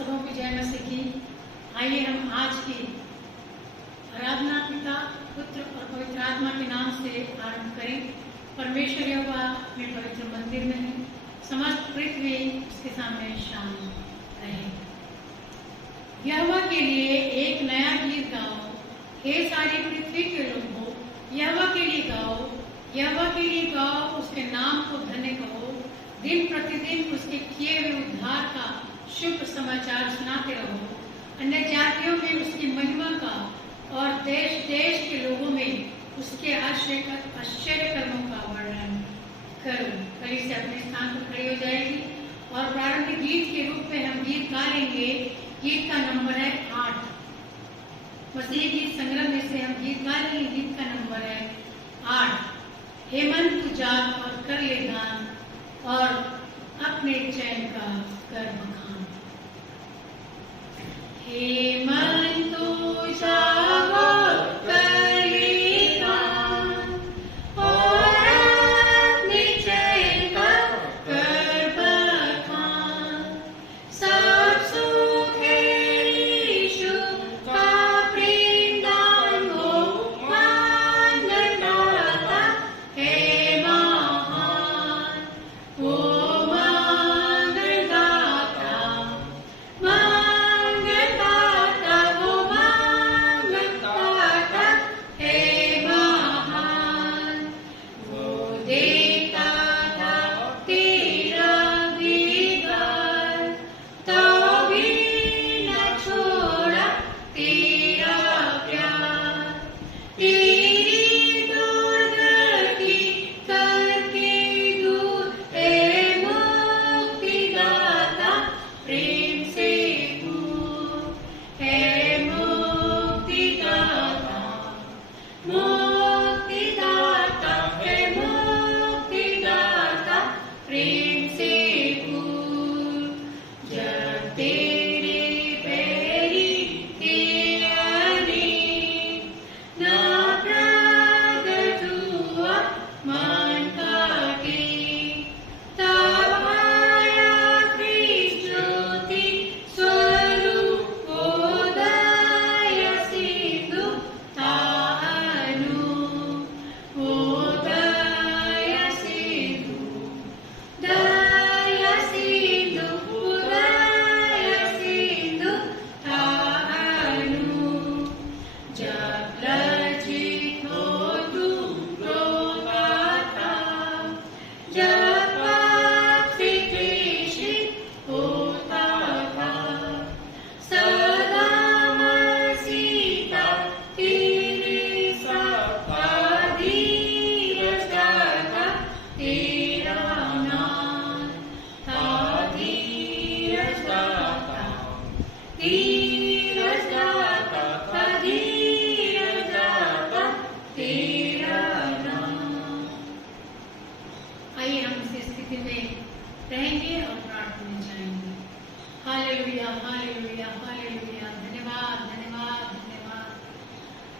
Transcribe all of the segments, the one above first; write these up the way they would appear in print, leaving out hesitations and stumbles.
सबों की जय मसीह की। आइए हम आज की आराधना पिता पुत्र और पवित्र आत्मा के नाम से आरंभ करें। परमेश्वर यहोवा अपने पवित्र मंदिर में है, समस्त पृथ्वी उसके सामने शांत रहे। यहोवा के लिए एक नया गीत गाओ, हे सारी पृथ्वी के लोगों, यहोवा के लिए गाओ, यहोवा के लिए गाओ, उसके नाम को धन्य कहो। दिन प्रतिदिन उसके किए हुए उद्धार का शुभ समाचार सुनाते रहो। अन्य जातियों में उसकी महिमा का और देश देश के लोगों में उसके आश्चर्य कर्मों का वर्णन करो। कली से अपने स्थान पर खड़ी हो जाएगी और प्रारंभिक गीत के रूप में हम गीत गा लेंगे। गीत का नंबर है 8। मसीह गीत संग्रह में से हम गीत गा लेंगे। गीत का नंबर है 8। हेमंत तू जाग और कर ले दान और अपने चैन का कर बखान। हेमंत तू जाग और कर ले दान और अपने चैन का कर बखान। सब सुख यीशु का प्रेम दान हो मांगता है महान। ओ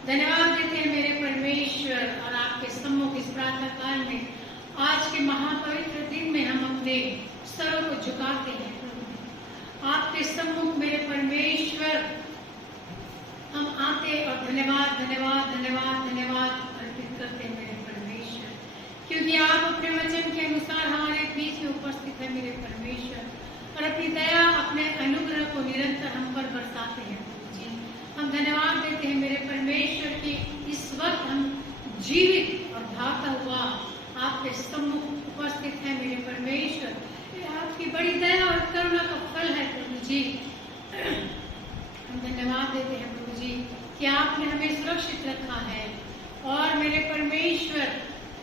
धन्यवाद देते हैं मेरे परमेश्वर और आपके सम्मुख इस प्रातः काल में आज के महापवित्र दिन में हम अपने सरों को झुकाते हैं प्रभु आपके सम्मुख मेरे परमेश्वर। हम आते और धन्यवाद धन्यवाद धन्यवाद धन्यवाद अर्पित करते हैं मेरे परमेश्वर, क्योंकि आप अपने वचन के अनुसार हमारे बीच में उपस्थित है मेरे परमेश्वर और अपनी दया अपने अनुग्रह को निरंतर हम पर बरसाते हैं। हम धन्यवाद देते हैं मेरे परमेश्वर की इस वक्त हम जीवित और भागता हुआ आपके सम्मुख उपस्थित है मेरे परमेश्वर। आपकी बड़ी दया और करुणा का फल है प्रभु जी। हम धन्यवाद देते हैं प्रभु जी कि आपने हमें सुरक्षित रखा है और मेरे परमेश्वर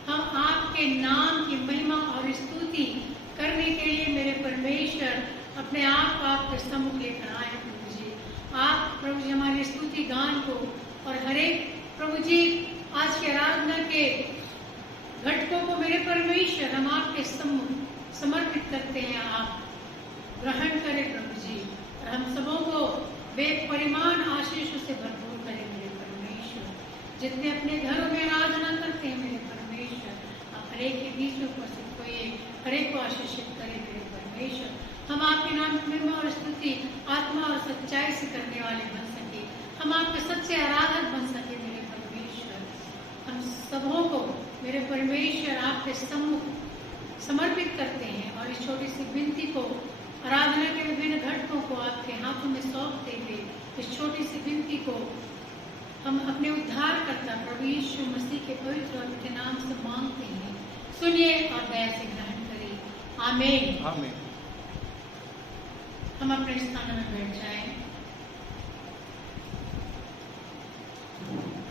हम आपके नाम की महिमा और स्तुति करने के लिए मेरे परमेश्वर अपने आप को आपके सम्मुख लेकर आए प्रभु जी। आप प्रभु जी हमारी स्तुति गान को और हरेक प्रभु जी आज के आराधना के घटकों को मेरे परमेश्वर हम आपके सम्मुख समर्पित करते हैं। आप ग्रहण करें प्रभु जी और हम सबों को बेपरिमाण आशीषों से भरपूर करें मेरे परमेश्वर। जितने अपने घरों में आराधना करते हैं मेरे परमेश्वर आप हरेक के बीच में उपस्थित कोई हर एक को आशीषित करे मेरे परमेश्वर। हम आपके नाम की महिमा और स्तुति आत्मा और सच्चाई से करने वाले बन सके, हम आपके सच्चे आराधक बन सके मेरे परमेश्वर। हम सबों को मेरे परमेश्वर आपके सम्मुख समर्पित करते हैं और इस छोटी सी विनती को, आराधना के विभिन्न घटकों को आपके हाथों में सौंपते हुए इस छोटी सी विनती को हम अपने उद्धारकर्ता प्रभु यीशु मसीह के पवित्र और के नाम से मांगते हैं। सुनिए और दया से ग्रहण करिए। आमीन। आमीन। हम अपने स्थानों में बैठ जाएं।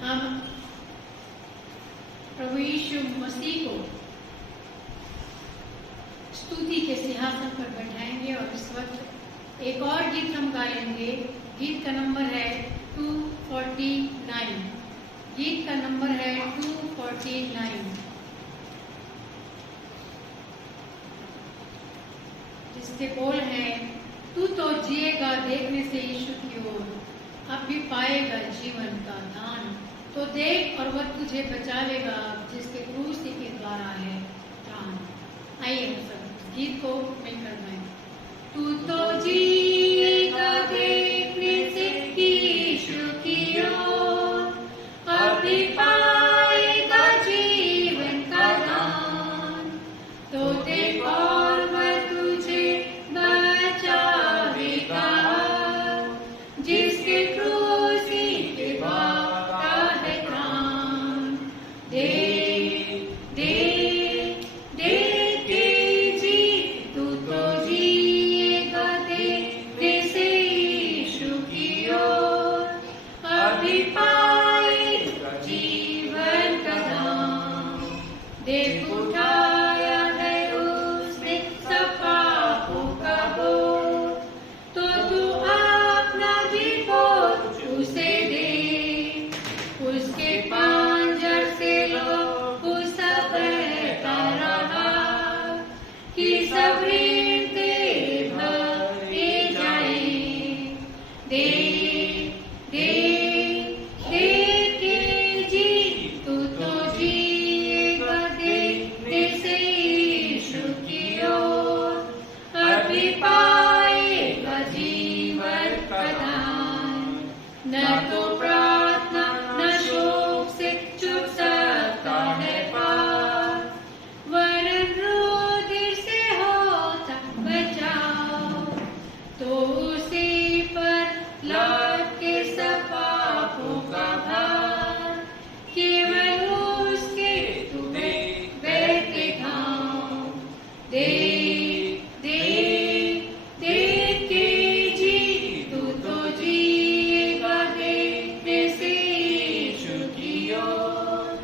हम प्रभु यीशु मसीह को स्तुति के सिंहासन पर बैठाएंगे और इस वक्त एक और गीत हम गाएंगे। गीत का नंबर है 249। गीत का नंबर है 249, जिसके बोल हैं, तू तो जिएगा देखने से यीशु की ओर, अब भी पाएगा जीवन का दान। तो देख और वह तुझे बचावेगा, जिसके क्रूस के द्वारा है त्राण। आइए हम सब गीत को मिलकर गाएं। तू तो जिएगा देखने से यीशु की ओर, अब भी पाएगा जीवन का दान। तो देख और वह तुझे बचावेगा, जिसके क्रूस के द्वारा है त्राण। देख देख देख के जी, तू तो जिएगा देखने से यीशु की ओर, अभी पाएगा जीवन का दान। देख उठाया है उसने सब पापों का बोझ, तो तू अपना भी बोझ उसे दे। उसके पांजर से लो उसका बहता रहा, कि सब ऋण तेरे भरे जाएं। देख देख देख के जी, तू तो जिएगा देखने से यीशु की ओर, अभी पाएगा जीवन का दान। न तो प्रार्थना न शोक से छूट सकता है पार, वरन रुधिर से होता बचाओ। तो उसी पर लाद के सब पापों का भार, केवल उसके तुम्हें बहते घाव। देख देख देख के जी, तू तो जिएगा देखने से यीशु की ओर,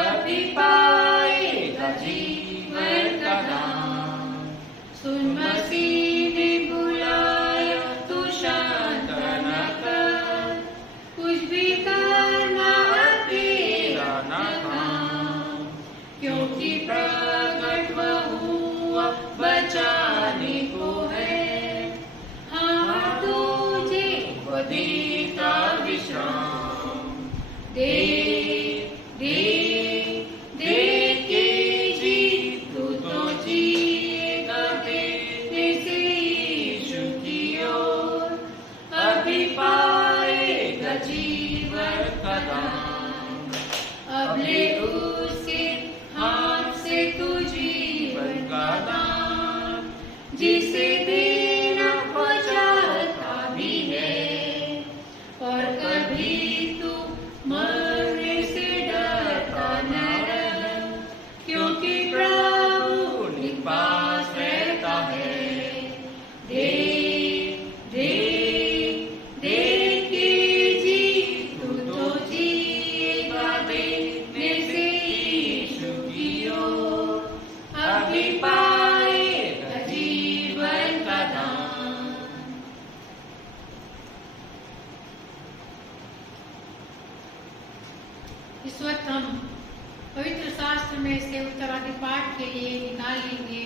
अभी पाएगा जीवन का दान। सुन मसीह ने बुलाया, तू शांत न कर, कुछ भी करना अकेला न काम। क्योंकि प्रगट वह हुआ बचाने को है, हाँ तुझे वो देता विश्राम। देख देख देख के जी, तू तो जिएगा देखने से यीशु की ओर, अभी पाएगा जीवन का दान। अब ले उसके हाथ से तू जीवन का दान, जिसे देना हो जाता भी है। और कभी तू मरने से डरता न रह, क्योंकि प्रभु निपास रहता है। देख देख देख के जी, तू तो जिएगा देखने से यीशु की ओर, अभी पाएगा जीवन का दान। इस वक्त हम पवित्र शास्त्र में से उत्तरादि पाठ के लिए निकाल लेंगे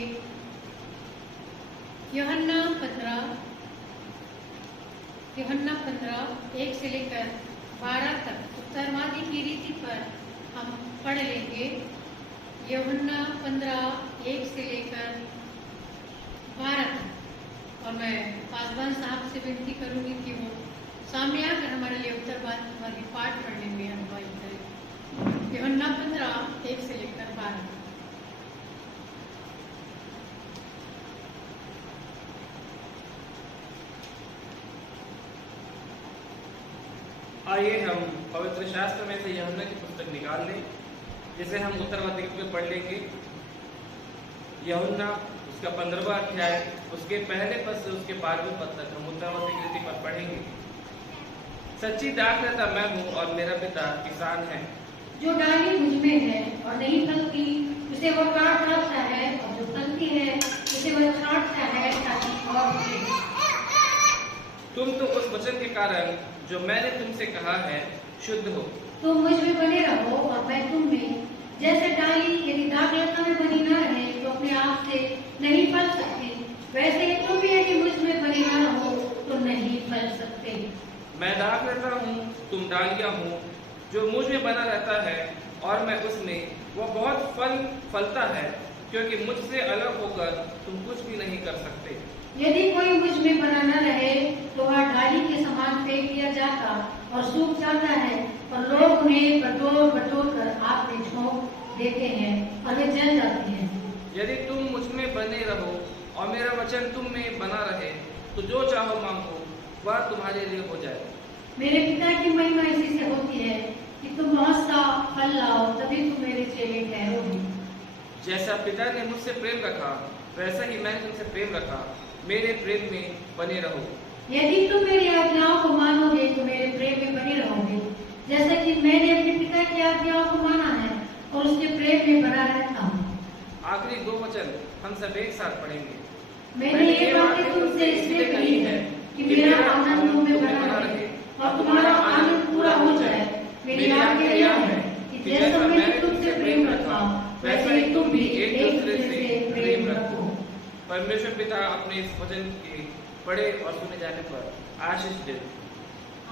यूहन्ना 15 1 से लेकर 12 तक उत्तरवादी की रीति पर हम पढ़ लेंगे। यूहन्ना 15 1 से लेकर 12 तक। और मैं पासवान साहब से विनती करूंगी कि वो सामने आकर हमारे लिए उत्तरवादी पाठ पढ़ने में अगुवाई करें। यूहन्ना 15 1 से लेकर 12 तक। आइए हम पवित्र शास्त्र में से यूहन्ना की पुस्तक निकाल लें, जिसे हम उत्तरवादी में पढ़ लेंगे। यूहन्ना उसका 15वां अध्याय, उसके पहले पद से उसके 12वें पद तक हम उत्तरवादी कृति पर पढ़ेंगे। सच्ची दाखलता मैं हूँ और मेरा पिता किसान है। जो डाली मुझ में है और नहीं फलती, उसे वो काट डालता है, और जो फलती है उसे वो छांटता है ताकि और फले। तुम तो उस वचन के कारण जो मैंने तुमसे कहा है शुद्ध हो। तुम मुझ में बने रहो और मैं तुम में। जैसे डाली यदि दाखलता में बनी न रहे तो अपने आप से नहीं फल सकती, वैसे ही तुम भी यदि मुझ में बने न रहो तो नहीं फल सकते। मैं दाखलता हूँ, तुम डालियाँ हो। जो मुझ में बना रहता है और मैं उसमें, वो बहुत फल फलता है, क्योंकि मुझसे अलग होकर तुम कुछ भी नहीं कर सकते। यदि कोई मुझ में बना न रहे तो वह डाली के समान फेंक दिया जाता और सूख जाता है, और लोग उन्हें बटोर बटोर कर आग में झोंक देते हैं और वे जल जाते हैं। यदि तुम मुझ में बने रहो और मेरा वचन तुम में बना रहे, तो जो चाहो मांगो वह तुम्हारे लिए हो जाए। मेरे पिता की महिमा इसी से होती है कि तुम बहुत सा फल लाओ, तभी तुम मेरे चेले ठहरोगे। जैसा पिता ने मुझसे प्रेम रखा, वैसा ही मैंने तुमसे प्रेम रखा। मेरे प्रेम में बने रहो। यदि तुम मेरी आज्ञाओं को मानोगे तो मेरे प्रेम में बने रहोगे, जैसा कि मैंने अपने पिता की आज्ञाओं को माना है और उसके प्रेम में बना रहता हूँ। आखिरी 2 वचन हम सब एक साथ पढ़ेंगे। मैंने ये बातें तुमसे इसलिए कही है कि मेरा आनंद तुम में बना रहे और तुम्हारा आनंद पूरा हो जाए। मेरी आज्ञा यह है कि जैसा मैंने तुमसे प्रेम रखा, वैसे ही तुम भी एक दूसरे से प्रेम रखो। परमेश्वर पिता अपने इस वचन के पढ़े और सुने जाने पर आशीष दे।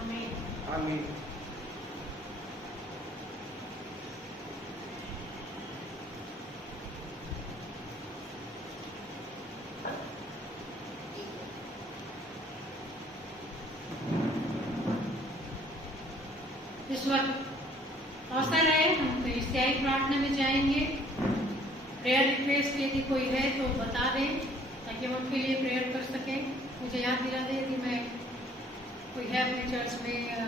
आमीन। आमीन। इस वक्त अवसर है, हम कलीसियाई प्रार्थना में जाएंगे। प्रेयर रिक्वेस्ट यदि कोई है तो बता दें ताकि हम उनके लिए प्रेयर कर सकें। मुझे याद दिला दें यदि मैं कोई है अपने चर्च में या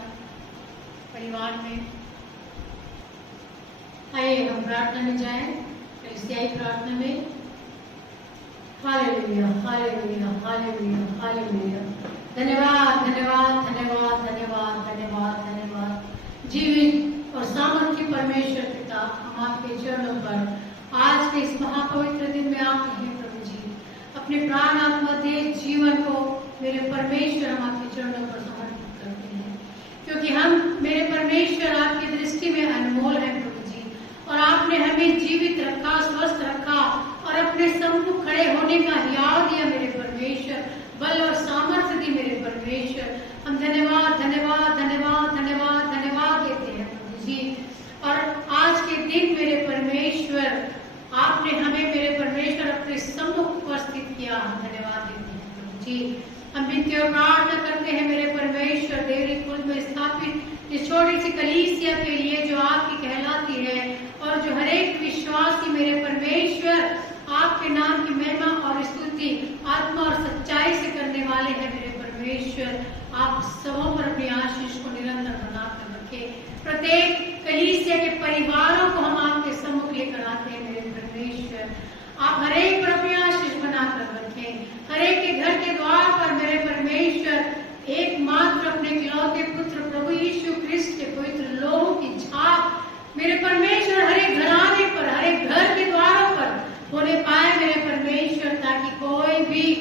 परिवार में। आइए हम प्रार्थना में जाएं, कलीसियाई प्रार्थना में। Hallelujah, hallelujah, hallelujah, hallelujah. धन्यवाद, धन्यवाद, धन्यवाद, धन्यवाद, धन्यवाद, धन्यवाद। जीवित और सामर्थ्य परमेश्वर पिता, हम आपके चरणों पर आज के इस महापवित्र दिन में आते हैं प्रभु जी। अपने प्राण, आत्मा, देह, जीवन को मेरे परमेश्वर हम आपके चरणों पर समर्पित करते हैं, क्योंकि हम मेरे परमेश्वर आपकी दृष्टि में अनमोल हैं प्रभु जी। और आपने हमें जीवित रखा, स्वस्थ रखा और अपने सम्मुख खड़े होने का हियाव दिया मेरे परमेश्वर, बल और सामर्थ्य दी मेरे परमेश्वर। हम धन्यवाद, धन्यवाद, धन्यवाद, धन्यवाद, धन्यवाद देते हैं प्रभु जी। और आज के दिन मेरे परमेश्वर आपने हमें मेरे परमेश्वर अपने सम्मुख उपस्थित किया, हम धन्यवाद देते हैं प्रभु जी। हम विनती और प्रार्थना करते हैं मेरे परमेश्वर, देवरी कुल में स्थापित इस छोटी सी कलीसिया के लिए जो आपकी कहलाती है, और जो हरेक विश्वासी मेरे परमेश्वर आपके नाम की महिमा और स्तुति आत्मा और सच्चाई से करने वाले हैं मेरे परमेश्वर। आप सबों पर अपनी आशीष को निरंतर बनाकर रखें। प्रत्येक कलीसिया के परिवारों को हम आपके सम्मुख लेकर आते हैं मेरे परमेश्वर। आप हरेक पर अपनी आशीष बनाकर रखें। हरेक के घर के द्वार पर मेरे परमेश्वर एकमात्र अपने इकलौते पुत्र प्रभु यीशु ख्रिस्त के पवित्र लोहू की छाप मेरे परमेश्वर हरेक घराने पर, हरेक घर के द्वारों पर होने पाए मेरे परमेश्वर, ताकि कोई भी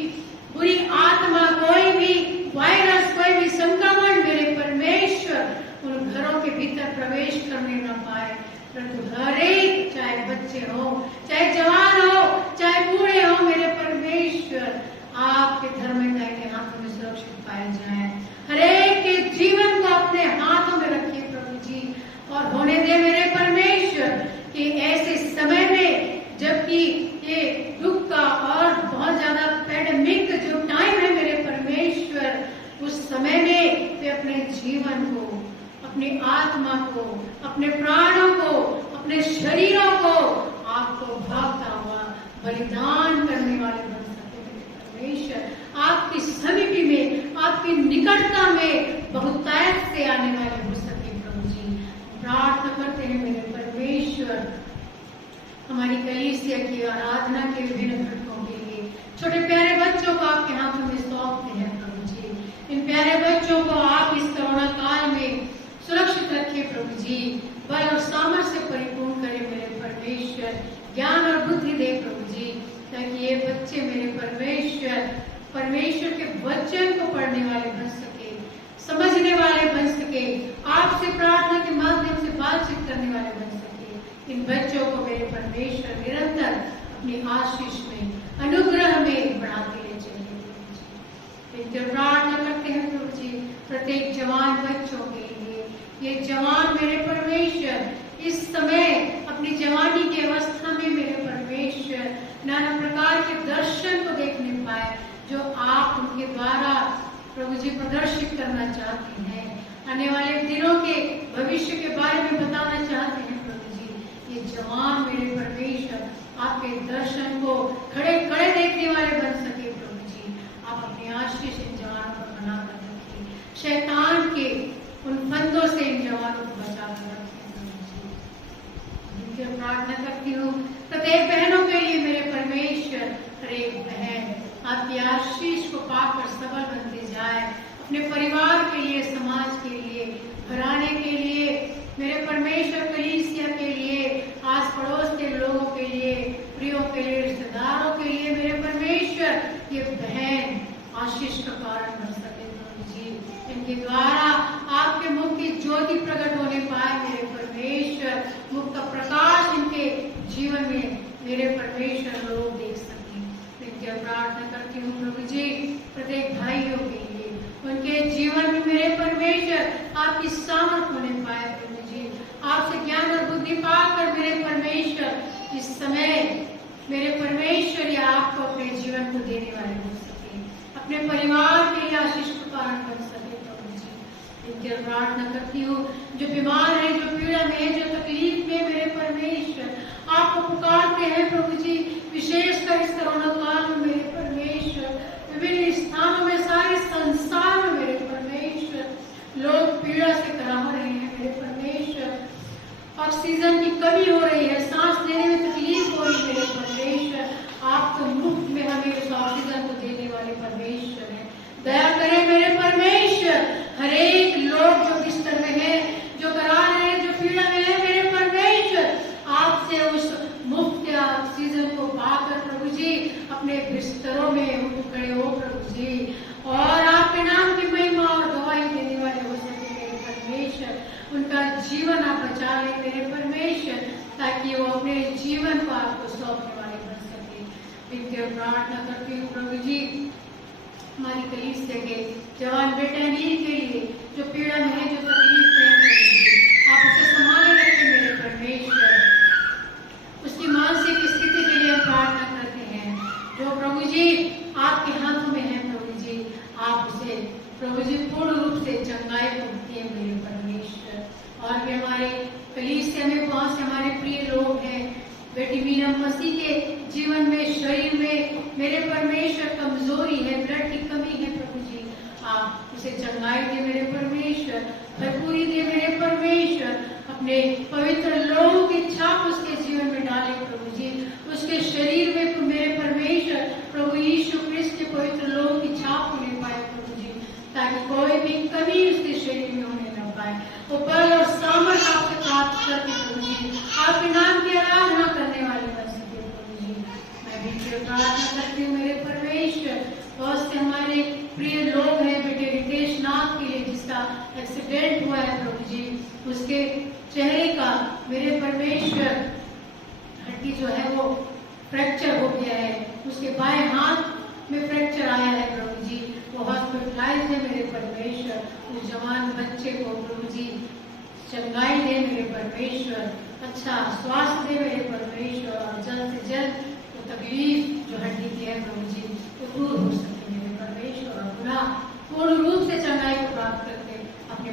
बुरी आत्मा, कोई भी वायरस, कोई भी संक्रमण मेरे परमेश्वर उन घरों के भीतर प्रवेश करने न पाए। परंतु हरेक, चाहे बच्चे हो, चाहे जवान हो, चाहे बूढ़े हो, मेरे परमेश्वर आपके धर्मता के हाथों में सुरक्षित पाए जाए। हरेक के जीवन को अपने हाथों में रखिए प्रभु जी, और होने दे मेरे परमेश्वर कि ऐसे समय में जबकि ये जीवन को, अपनी आत्मा को, अपने प्राणों को, अपने शरीरों को आपको भागता हुआ बलिदान करने वाले बन सके मेरे परमेश्वर। आपकी समीपी में, आपकी निकटता में बहुतायत से आने वाले हो सके प्रभु जी। प्रार्थना करते हैं मेरे परमेश्वर, हमारी कलीसिया की आराधना के विभिन्न घटकों के लिए छोटे प्यारे बच्चों को आपके हाथों में सौंपते हैं प्रभु जी। इन प्यारे बच्चों को आप इस कोरोना काल में सुरक्षित रखिए प्रभु जी। बल और सामर्थ्य से परिपूर्ण करें मेरे परमेश्वर। ज्ञान और बुद्धि दे प्रभु जी, ताकि ये बच्चे मेरे परमेश्वर के वचन को पढ़ने वाले बन सके, समझने वाले बन सके, आपसे प्रार्थना के माध्यम से बातचीत करने वाले बन सके। इन बच्चों को मेरे परमेश्वर निरंतर अपनी आशीष में, अनुग्रह में बढ़ाते ले चलिए। प्रार्थना करते हैं प्रभु जी प्रत्येक जवान बच्चों के लिए। ये जवान मेरे परमेश्वर इस समय अपनी जवानी की अवस्था में मेरे परमेश्वर नाना प्रकार के दर्शन को देखने पाए, जो आप उनके द्वारा प्रभु जी प्रदर्शित करना चाहते हैं। आने वाले दिनों के भविष्य के बारे में बताना चाहते हैं प्रभु जी। ये जवान मेरे परमेश्वर आपके दर्शन को खड़े खड़े देखने वाले बन सके प्रभु जी। आप अपनी आशीष इन जवानों पर बनाकर रखिए, शैतान के उन फंदों से इन जवानों को बचा कर रखें प्रभु जी। प्रार्थना करती हूँ प्रत्येक बहनों के लिए मेरे परमेश्वर, हर एक बहन आपकी आशीष को पाकर सबल बनते जाए, अपने परिवार के लिए, समाज के लिए, घराने के लिए, मेरे परमेश्वर कलीसिया के लिए, आस पड़ोस के लोगों के लिए, प्रियों के लिए, रिश्तेदारों के लिए मेरे परमेश्वर ये बहन आशीष का कारण बन सके प्रभु जी। इनके द्वारा आपके मुख की ज्योति प्रकट होने पाए मेरे परमेश्वर। मुख का प्रकाश इनके जीवन में मेरे परमेश्वर लोग देख सके। प्रार्थना करती हूँ प्रभु जी प्रत्येक भाइयों के लिए, उनके जीवन में मेरे परमेश्वर आपकी सामर्थ होने पाए प्रभु जी। आपसे ज्ञान और बुद्धि पाकर मेरे परमेश्वर इस समय मेरे परमेश्वर या आपको अपने जीवन को देने वाले हो सके, अपने परिवार के लिए आशीष का कारण बन सके प्रभु जी। इनके प्रार्थना करती हूँ जो बीमार है, जो पीड़ा में है, जो तकलीफ में मेरे परमेश्वर आपको पुकारते हैं प्रभु जी। विशेषकर इस कोरोना काल में मेरे परमेश्वर विभिन्न स्थानों में, सारे संसार में मेरे परमेश्वर लोग पीड़ा से कराह रहे हैं मेरे परमेश्वर। ऑक्सीजन की कमी हो रही है, सांस लेने में तकलीफ हो रही है मेरे परमेश्वर। आप तो मुफ्त में हमें उस ऑक्सीजन को देने वाले परमेश्वर हैं। दया करें मेरे परमेश्वर, हर एक लोग जो बिस्तर में है, जो करा रहे हैं, जो पीड़ा में है मेरे परमेश्वर, आपसे उस मुफ्त ऑक्सीजन को पाकर प्रभु जी अपने बिस्तरों में उठ खड़े हो प्रभु जी, और आपके नाम की महिमा और गवाही देने वाले हो सके मेरे परमेश्वर। उनका जीवन आप बचा ले मेरे परमेश्वर, ताकि वो अपने जीवन को आपको सौंपने वाले बन सके। इनके प्रार्थना करती हूँ प्रभु जी हमारी कलीसिया के जवान बेटा नील के लिए, जो पीड़ा में है, जो तकलीफ में है, आप उसे संभाले रखें मेरे परमेश्वर। उसकी मानसिक स्थिति के लिए हम प्रार्थना करते हैं, जो प्रभु जी आपके हाथों में है प्रभु जी। आप उसे प्रभु जी पूर्ण रूप से चंगाई को दिए मेरे परमेश्वर। और भी हमारे कलीसिया में बहुत से हमारे प्रिय लोग हैं, बेटी मीना मसीह के जीवन में, शरीर में मेरे परमेश्वर कमजोरी है, ब्लड की कमी है प्रभु जी। आप उसे चंगाई दे मेरे परमेश्वर, भरपूरी दे मेरे परमेश्वर। अपने पवित्र लोगों की छाप उसके जीवन में डाले प्रभु जी। उसके शरीर में मेरे परमेश्वर प्रभु यीशु क्रिस्त के पवित्र लोगों की छाप होने पाए प्रभु जी, ताकि कोई भी कमी उसके शरीर में होने न पाए। वो बल और सामर्थ आपसे प्राप्त करके प्रभु जी आपके नाम की आराधना करने वाले बन सके प्रभु जी। मैं भी प्रार्थना करती हूँ मेरे परमेश्वर, बहुत से हमारे प्रिय लोग हैं बेटे रितेश नाथ के लिए, जिसका एक्सीडेंट हुआ है प्रभु जी। उसके चेहरे का मेरे परमेश्वर हड्डी जो है वो फ्रैक्चर हो गया है, उसके बाएं हाथ में फ्रैक्चर आया है प्रभु जी। वो हॉस्पिटलाइज है मेरे परमेश्वर। उस जवान बच्चे को प्रभु जी चंगाई दे मेरे परमेश्वर, अच्छा स्वास्थ्य दे मेरे परमेश्वर, और जल्द से जल्द वो तकलीफ जो हड्डी की है प्रभु जी वो दूर हो सके मेरे परमेश्वर, और पूर्ण रूप से चंगाई को प्राप्त करके अपने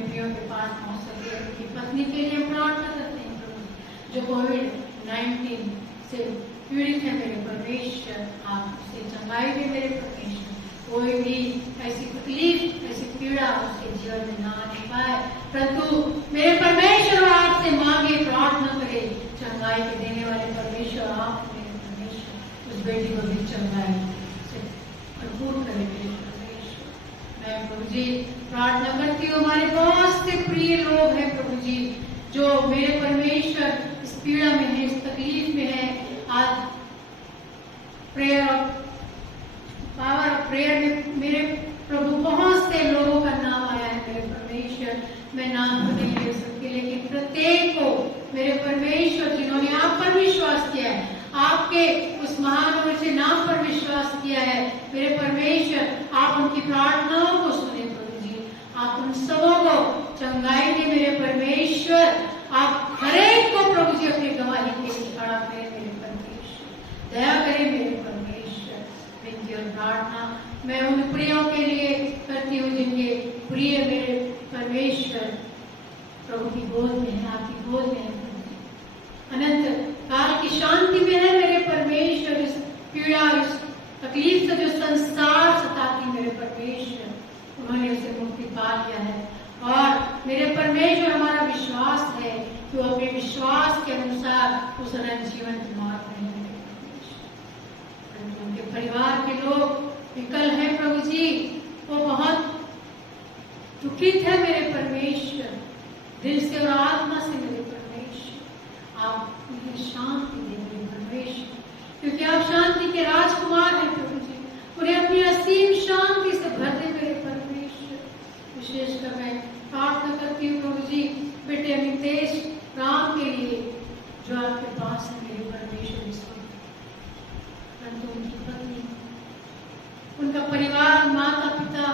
से पीड़ित है मेरे परमेश्वर, आप उसे चंगाई दे मेरे परमेश्वर। कोई भी ऐसी तकलीफ, ऐसी पीड़ा उसके जीवन में ना आने पाए, परंतु मेरे परमेश्वर आपसे मांगे, प्रार्थना करे, चंगाई के देने वाले परमेश्वर आप मेरे परमेश्वर उस बेटी को भी चंगाई से भरपूर करे मेरे परमेश्वर। मैं प्रभु जी प्रार्थना करती हूँ, हमारे बहुत से प्रिय लोग हैं प्रभु जी जो मेरे परमेश्वर इस पीड़ा में है, इस तकलीफ में है। आज प्रेयर और पावर ऑफ प्रेयर में मेरे प्रभु बहुत से लोगों का नाम आया है मेरे परमेश्वर। मैं नाम तो नहीं ले सकती, लेकिन प्रत्येक को मेरे परमेश्वर जिन्होंने आप पर विश्वास किया है, आपके उस महान और से नाम पर विश्वास किया है मेरे परमेश्वर, आप उनकी प्रार्थनाओं को सुने प्रभु जी। आप उन सबों को चंगाई दे मेरे परमेश्वर। आप हर एक को प्रभु जी अपनी गवाही के लिए खड़ा करें मेरे परमेश्वर, दया करें मेरे परमेश्वर। विनती और प्रार्थना मैं उन प्रियों के लिए करती हूँ जिनके प्रिय मेरे परमेश्वर प्रभु की गोद में है, आपकी गोद में है, अनंत काल की शांति में है मेरे परमेश्वर। इस पीड़ा, इस तकलीफ से जो संसार सताती मेरे परमेश्वर, उन्होंने उसे मुक्ति पा लिया है। और मेरे परमेश्वर हमारा विश्वास है कि वो अपने विश्वास के अनुसार उस अनंत जीवन की मार्ग में है मेरे परमेश्वर। उनके परिवार के लोग विकल हैं प्रभु जी, वो बहुत दुखित है मेरे परमेश्वर, दिल से और आत्मा से मेरे परमेश्वर। आप उन्हें शांति दें मेरे परमेश्वर, क्योंकि आप शांति के राजकुमार हैं प्रभु जी। उन्हें अपनी असीम शांति से भर दे मेरे परमेश्वर। विशेषकर मैं प्रार्थना करती हूँ प्रभु जी बेटे अमितेश राम के लिए जो आपके पास है मेरे परमेश्वर इस वक्त, परंतु उनकी पत्नी, उनका परिवार, माता पिता,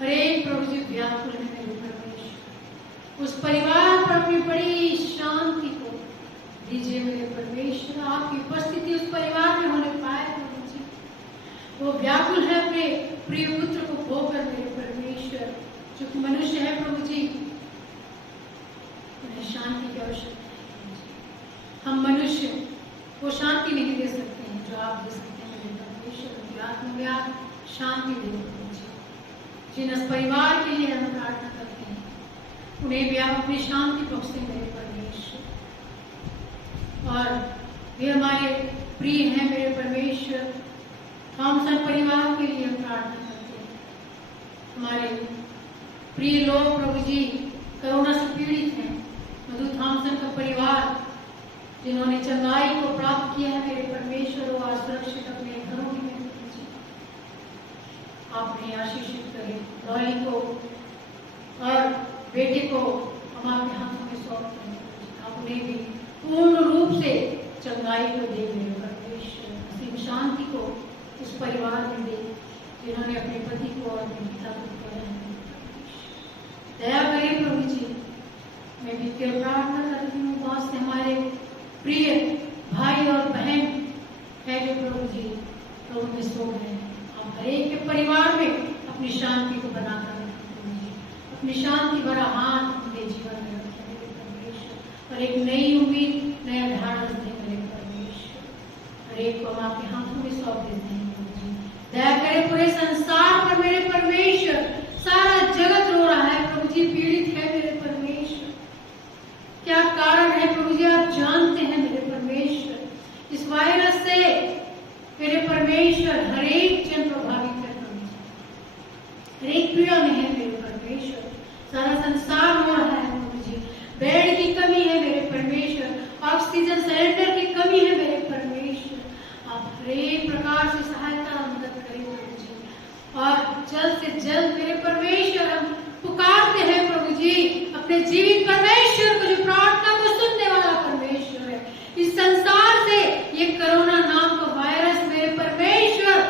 हर एक प्रभु जी व्याकुल है मेरे परमेश्वर। उस परिवार पर अपनी बड़ी शांति को दीजिए मेरे परमेश्वर। आपकी उपस्थिति उस परिवार में होने पाए प्रभु जी। वो व्याकुल है अपने प्रिय पुत्र को खोकर मेरे परमेश्वर। जो मनुष्य है प्रभु जी, उन्हें शांति की आवश्यकता है। हम मनुष्य वो शांति नहीं दे सकते हैं जो आप दे सकते हैं मेरे परमेश्वर। उनकी आत्मा में आप शांति दे प्रभु जी। जिन इस परिवार के लिए हम प्रार्थना करते हैं, उन्हें भी आप अपनी शांति बख्शें मेरे परमेश्वर। और वे हमारे प्रिय हैं मेरे परमेश्वर। थॉमसन परिवार के लिए हम प्रार्थना करते हैं। हमारे प्रिय लोग प्रभु जी कोरोना से पीड़ित हैं। मधु थॉमसन का परिवार जिन्होंने चंगाई को प्राप्त किया है मेरे परमेश्वर, वो आज सुरक्षित अपने घरों में प्रभु जी आप उन्हें आशीषित करें। लॉली को और बेटे को हम आपके हाथों में सौंपते हैं। आप उन्हें भी पूर्ण रूप से चंगाई को दे मेरे परमेश्वर। असीम शांति को उस परिवार में दे जिन्होंने अपने पति को और अपने पिता को खोया है। दया करें प्रभु जी। मैं भी तेरे प्रार्थना करती हूँ, बहुत से हमारे प्रिय भाई और बहन है जो प्रभु जी प्रभु में सो गए। आप हर एक के परिवार में अपनी शांति को बनाकर रखें, अपनी शांति भरा हाथ उनके जीवन में रखें मेरे परमेश्वर। और एक नई उम्मीद, नया ढाढ़स दें मेरे परमेश्वर। हर एक को हम आपके हाथों में सौंप देते हैं प्रभु जी। दया करें पूरे संसार पर मेरे परमेश्वर। सारा जगत रो रहा है प्रभु जी, पीड़ित है मेरे परमेश्वर। क्या कारण है प्रभु जी आप जानते हैं मेरे परमेश्वर। इस वायरस से मेरे परमेश्वर हर एक जन प्रभावित है प्रभु जी, हर एक पीड़ा में है मेरे परमेश्वर। सारा संसार रो रहा है प्रभु जी। बेड की कमी है मेरे परमेश्वर, ऑक्सीजन सिलेंडर की कमी है मेरे परमेश्वर। आप हर एक प्रकार से सहायता और मदद करें प्रभु जी। और जल्द से जल्द मेरे परमेश्वर हम पुकारते हैं प्रभु जी अपने जीवित परमेश्वर को, जो प्रार्थना को सुनने वाला परमेश्वर है। इस संसार से ये कोरोना नाम का वायरस मेरे परमेश्वर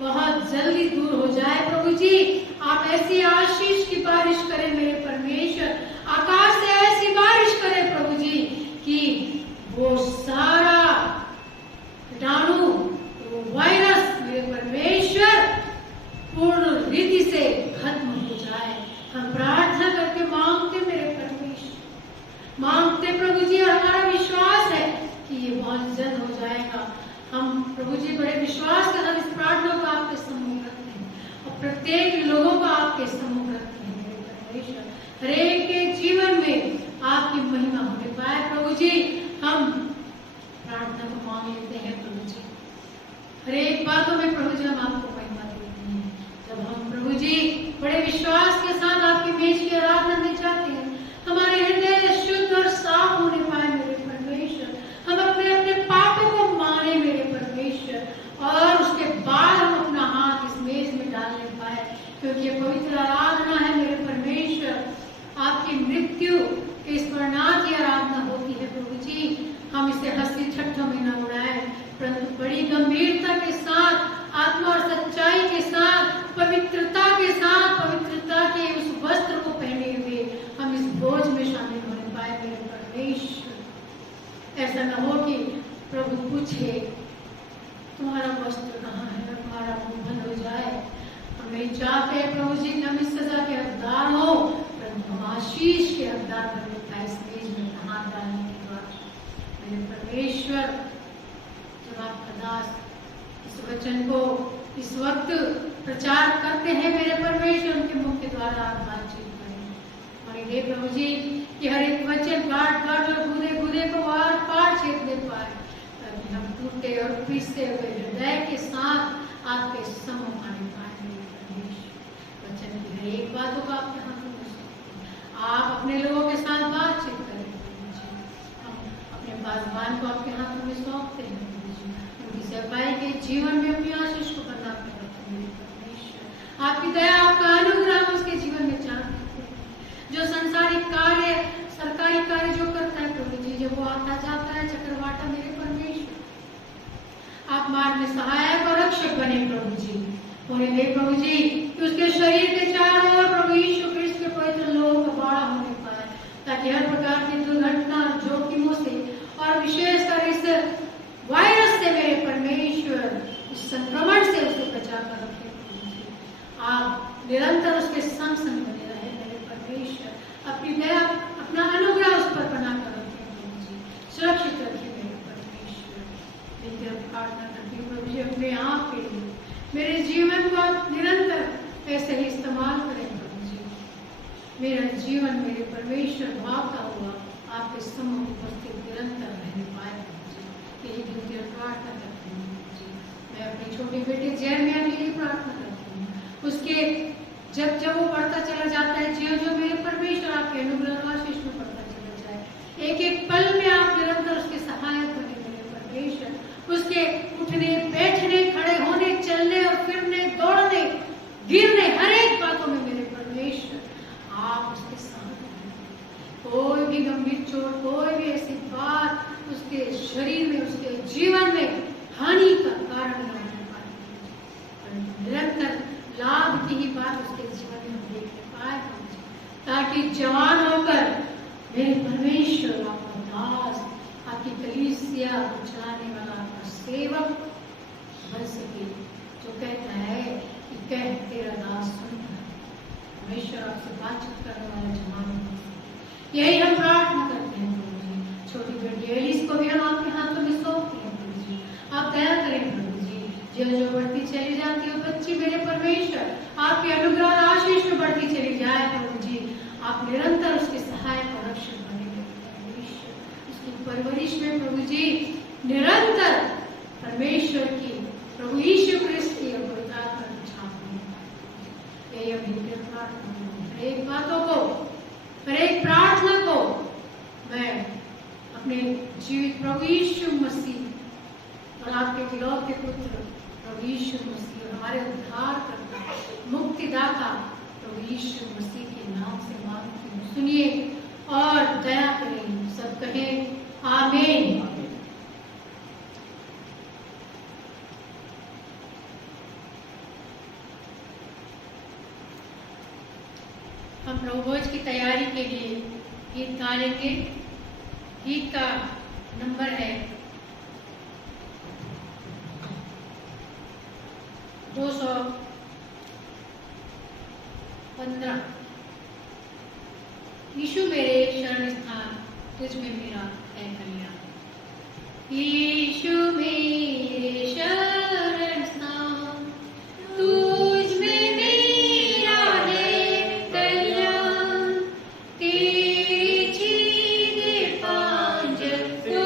बहुत जल्दी दूर हो जाए प्रभु जी। आप ऐसी आशीष की बारिश करें मेरे परमेश्वर, आकाश से ऐसी बारिश करें प्रभु जी कि वो सारा कीटाणु, वो वायरस मेरे परमेश्वर पूर्ण रीति से खत्म हो जाए। हम प्रार्थना करके मांगते मेरे परमेश्वर, मांगते प्रभु जी। और हमारा विश्वास है कि ये प्रभु जी बड़े विश्वास के साथ इस प्रार्थना को आपके सम्मुख रखते हैं और प्रत्येक लोगों को आपके सम्मुख रखते हैं मेरे परमेश्वर। हरेक के जीवन में आपकी महिमा होने पाए प्रभु जी। हम प्रार्थना को मांग लेते हैं प्रभु जी। हरेक बातों में प्रभु जी हम आपको महिमा देते हैं। जब हम प्रभु जी बड़े विश्वास के साथ आपकी मेज की आराधना में जाते हैं, हमारे हृदय शुद्ध और साफ होने पाए मेरे परमेश्वर। हम अपने अपने पापों को माने मेरे परमेश्वर और उसके बाद हम अपना हाथ इस मेज में डालने पाए, क्योंकि ये पवित्र आराधना है मेरे परमेश्वर। आपकी मृत्यु के स्मरणार्थ की आराधना होती है प्रभु जी। हम इसे हंसी ठट्ठों में न उड़ाए, परंतु बड़ी गंभीरता के साथ, आत्मा और सच्चाई के साथ, पवित्रता के साथ, पवित्रता के उस वस्त्र को पहने हुए हम इस बोझ में शामिल होने पाए मेरे परमेश्वर। ऐसा न हो कि प्रभु पूछे तुम्हारा वस्त्र कहाँ है और हमारा मुंह बंद हो जाए। हम नहीं चाहते प्रभु जी हम इस सजा के हकदार हो, परंतु हम आशीष के हकदार बनने का इस मेज में हाथ डालने के बाद मेरे परमेश्वर। जब आपका दास इस वचन को इस वक्त प्रचार करते हैं मेरे परमेश्वर, उनके मुख के द्वारा आप बातचीत करें और ये प्रभु जी कि हर एक वचन काट काट और गुदे गुदे को आर पार छेद दे पाए, ताकि हम टूटे और पीसते हुए हृदय के साथ आपके सम्मुख आने पाए मेरे परमेश्वर। वचन की हर एक बातों को आपके हाथों में सौंपते हैं। आप अपने लोगों के साथ बातचीत करें प्रभु जी। हम अपने बाजबान को आपके हाथों में सौंपते हैं प्रभु जी। उनकी सेवकाई के जीवन में अपनी आशीष को बना कर रखें मेरे परमेश्वर। आपकी दया, आपका अनुग्रह उसके जीवन में चाहते हैं। जो संसारिक कार्य, सरकारी कार्य जो करता है प्रभु जी, जब वो आता जाता है चक्रवाटा मेरे परमेश्वर, आप मार्ग में सहायक और रक्षक बने प्रभु जी। होने दे प्रभु जी कि उसके शरीर के चारों ओर प्रभु यीशु ख्रिस्त के पवित्र लोगों का बाड़ा होने पाए, ताकि हर प्रकार की दुर्घटना, जोखिमों से और विशेषकर इस वायरस से मेरे परमेश्वर, इस संक्रमण से उसे बचा कर रखे प्रभु जी। आप निरंतर उसके संग संग बने रहे मेरे परमेश्वर। अपनी दया, अपना अनुग्रह उस पर बना कर रखे प्रभु जी। सुरक्षित रखिए मेरे परमेश्वर। लेकिन प्रार्थना करती हूँ प्रभु जी अपने आप के लिए मेरे जीवन को आप निरंतर ऐसे ही इस्तेमाल करें प्रभु जी। मेरा जीवन मेरे परमेश्वर भावता हुआ आपके सम्मुख उपस्थित निरंतर रहने पाए प्रभु जी। यही दिल प्रार्थना करती हूँ प्रभु जी। मैं अपनी छोटी बेटी जेरमिया के लिए प्रार्थना करती हूँ। उसके जब जब वो बढ़ता चला जाता है, जो जो मेरे परमेश्वर आपके अनुग्रह आशीष में बढ़ता चला जाए, एक एक पल में आप निरंतर उसके सहायक बने मेरे परमेश्वर। उसके उठने, बैठने, खड़े होने, चलने और फिरने, दौड़ने, गिरने, हर एक बातों में मेरे परमेश्वर आप उसके साथ हैं। कोई भी गंभीर चोट, कोई भी ऐसी बात उसके शरीर में, उसके जीवन में हानि का कारण न होने पाए। निरंतर लाभ की ही बात उसके जीवन में हम देखने पाए, ताकि जवान होकर मेरे परमेश्वर आपका दास, आपकी कलीसिया को चलाने वाला आपका सेवक बन सके, जो कहता है कि कह तेरा दास सुनता है। परमेश्वर आपसे बातचीत करने वाला जवान बन सके, यही हम प्रार्थना करते हैं प्रभु जी। छोटी बेटी एलिस को भी हम आपके हाथों में सौंपते हैं प्रभु जी। आप दया करें प्रभु जी। जो बढ़ती चली जाती है बच्ची मेरे परमेश्वर, आपके अनुग्रह और आशीष में बढ़ती चली जाए प्रभु जी। आप निरंतर उसके सहायक और रक्षक बने परमेश्वर। उसकी परवरिश में प्रभु जी निरंतर परमेश्वर की, प्रभु यीशु ख्रिस्त की पवित्र आत्मा की छाप में यही हम प्रार्थना। हर एक बातों को, हर एक प्रार्थना को मैं अपने जीवित प्रभु यीशु मसीह और आपके इकलौते पुत्र प्रभु यीशु मसीह और हमारे उद्धारकर्ता, मुक्तिदाता प्रभु यीशु मसीह के नाम से मांगती हूँ। सुनिए और दया करें। सब कहें आमीन। हम प्रभु भोज की तैयारी के लिए गीत गाएंगे। गीत का नंबर है 215। यीशु मेरे शरण स्थान, तुझ में मेरा है कल्याण। यीशु मेरे शरण स्थान, तुझ में मेरा है कल्याण। तेरी छीने पांजर को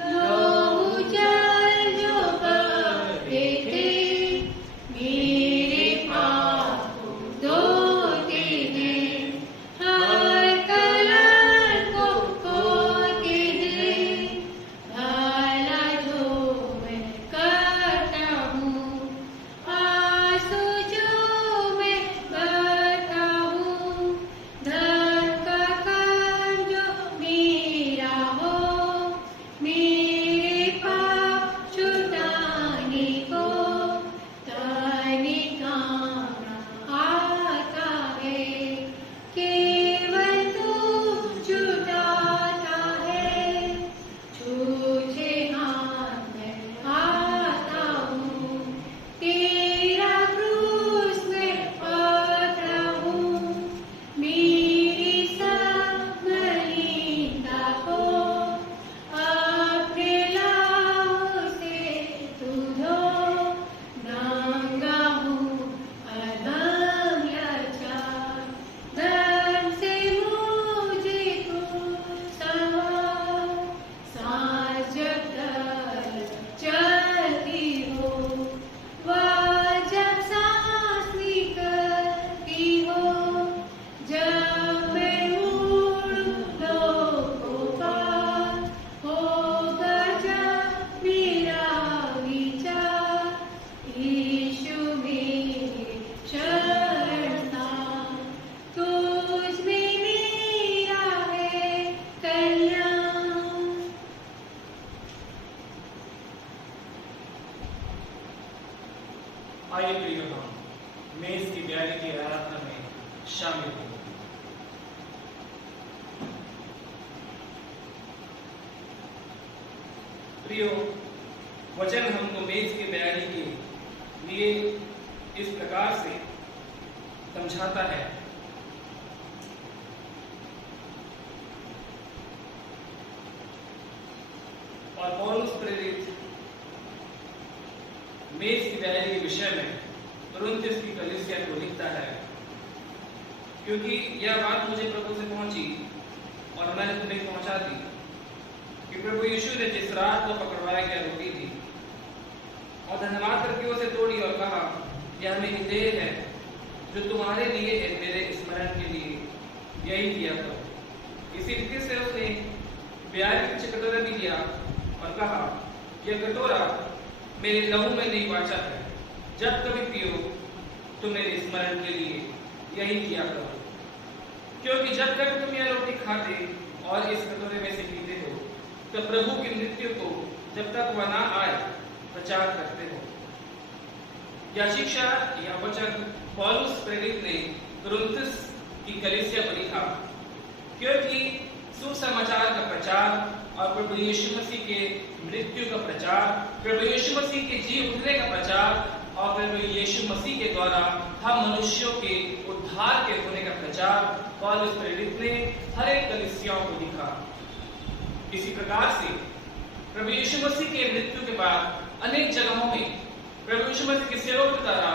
लहू जल जो बहे थे, मेरे पाप धोते हैं, हर कलंक को धोते हैं। भला जो मैं करता हूँ, आंसू जो मैं बहता हूँ, धर्म का काम जो मेरा हो, मेरे पाप छुटाने को तने काम आता है। केवल तू छुटाता है, छूछे हाथ में आता हूँ, तेरा क्रूस में पकड़ा हूँ। मेरी सब मलिनता को अपने लहू से तू धो, नंगा हूँ अधम लाचार, धर्म से मुझे तू संवार। सांस जब तक चलती हो, वह जब सांस निकलती हो, जब मैं मुड़ूं लोगों पार, होगा जब मेरा विचार। यीशु मेरे शरण स्थान, तुझ में मेरा है कल्याण। आइए प्रियो, हम मेज की ब्यारी की आराधना में शामिल हों। प्रियो, वचन हमको मेज की ब्यारी के लिए इस प्रकार से समझाता है। और पौलुस प्रेरित मेज की ब्यारी के विषय में कुरिन्थियों की कलीसिया को लिखता है, क्योंकि यह बात मुझे प्रभु से पहुंची और मैंने तुम्हें पहुंचा दी कि प्रभु यीशु ने जिस रात को पकड़वाया गया रोटी थी और धन्यवाद करके उसे तोड़ी और कहा, यह मेरी देह है जो तुम्हारे लिए है, मेरे स्मरण के लिए यही किया करो। इसी रीति से उसने ब्यारी के पीछे कटोरा भी लिया और कहा, यह कटोरा मेरे लहू में नहीं वाचा है, जब कभी पियो तो मेरे स्मरण के लिए यही किया करो। क्योंकि जब तक तुम यह रोटी खाते और इस कटोरे में से पीते हो, तो प्रभु की मृत्यु को जब तक वह ना आए प्रचार करते हो। यह शिक्षा या वचन पौलुस प्रेरित ने कुरिन्थियों की कलीसिया को लिखा, क्योंकि सुसमाचार का प्रचार और प्रभु यीशु मसीह के मृत्यु का प्रचार, प्रभु यीशु मसीह के जी उठने का प्रचार और प्रभु यीशु मसीह के द्वारा हम मनुष्यों के उद्धार के होने का प्रचार पौलुस प्रेरित ने हर एक कलीसियाओं को लिखा। इसी प्रकार से प्रभु यीशु मसीह के मृत्यु के बाद अनेक जगहों में प्रभु यीशु मसीह के सेवकों के द्वारा,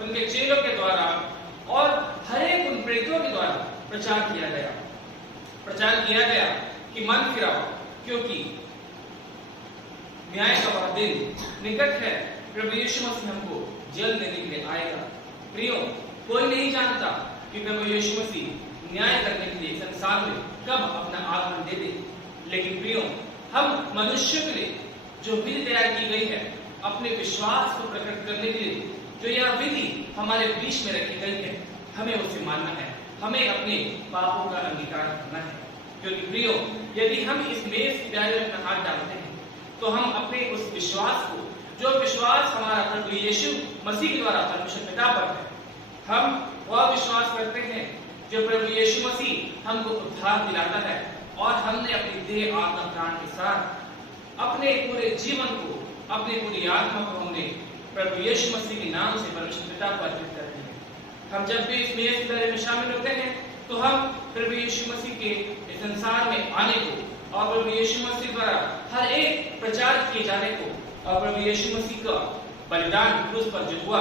उनके चेलों के द्वारा और हर एक उन प्रेरितों के द्वारा प्रचार किया गया कि मन फिराओ, क्योंकि न्याय का वह दिन निकट है। प्रभु यीशु मसीह हमको जल्द लेने के लिए आएगा। प्रियो, कोई नहीं जानता कि प्रभु यीशु मसीह न्याय करने के लिए संसार में कब अपना आगमन दे दे, लेकिन प्रियो, हम मनुष्य के लिए जो विधि तैयार की गई है, अपने विश्वास को प्रकट करने के लिए जो यह विधि हमारे बीच में रखी गई है, हमें उसे मानना है, हमें अपने पापों का अंगीकार करना है। क्योंकि प्रियो, यदि हम इस मेज की ब्यारी में अपना हाथ डालते हैं, तो हम अपने उस विश्वास को, जो विश्वास हमारा प्रभु यीशु मसीह के द्वारा परमेश्वर पिता पर है, हम वह विश्वास करते हैं जो प्रभु यीशु मसीह हमको उद्धार दिलाता है और हमने अपनी देह आत्मा प्राण के साथ अपने पूरे जीवन को, अपनी पूरी आत्मा को हमने प्रभु यीशु मसीह के नाम से परमेश्वर पिता को अर्पित करते हैं। हम जब भी इस मेज की ब्यारी में शामिल होते हैं, तो हम प्रभु यीशु मसीह के इस संसार में आने को और प्रभु यीशु मसीह द्वारा हर एक प्रचार किए जाने को और प्रभु यीशु मसीह का बलिदान क्रूस पर जो हुआ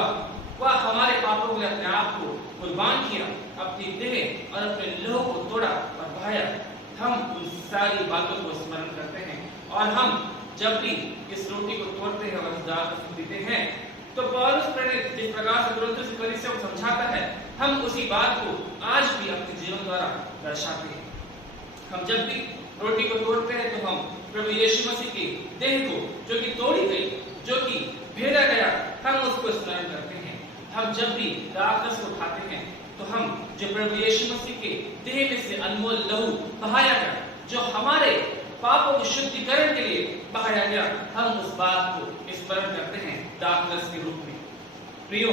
वह हमारे पापों के लिए अपने आप को कुर्बान किया, अपनी देह और अपने लहू को तोड़ा और बहाया। हम उन सारी बातों को स्मरण करते हैं और हम जब भी इस रोटी को तोड़ते हैं और इस दाल को पीते हैं तो पौलुस प्रेरित जिस प्रकार से कुरिन्थियों की कलीसिया को समझाता है, हम उसी बात को आज भी अपने जीवन द्वारा दर्शाते हैं। हम जब भी रोटी को तोड़ते हैं तो हम प्रभु यीशु मसीह की देह को जो कि तोड़ी गई, जो कि भेजा गया, हम उसको स्मरण करते हैं। हम जब भी दाखरस को खाते हैं तो हम जो प्रभु यीशु मसीह के देह में से अनमोल लहू बहाया गया, जो हमारे पापों के शुद्धिकरण के लिए बहाया गया, हम उस बात को स्मरण करते हैं दाखरस के रूप में। प्रियो,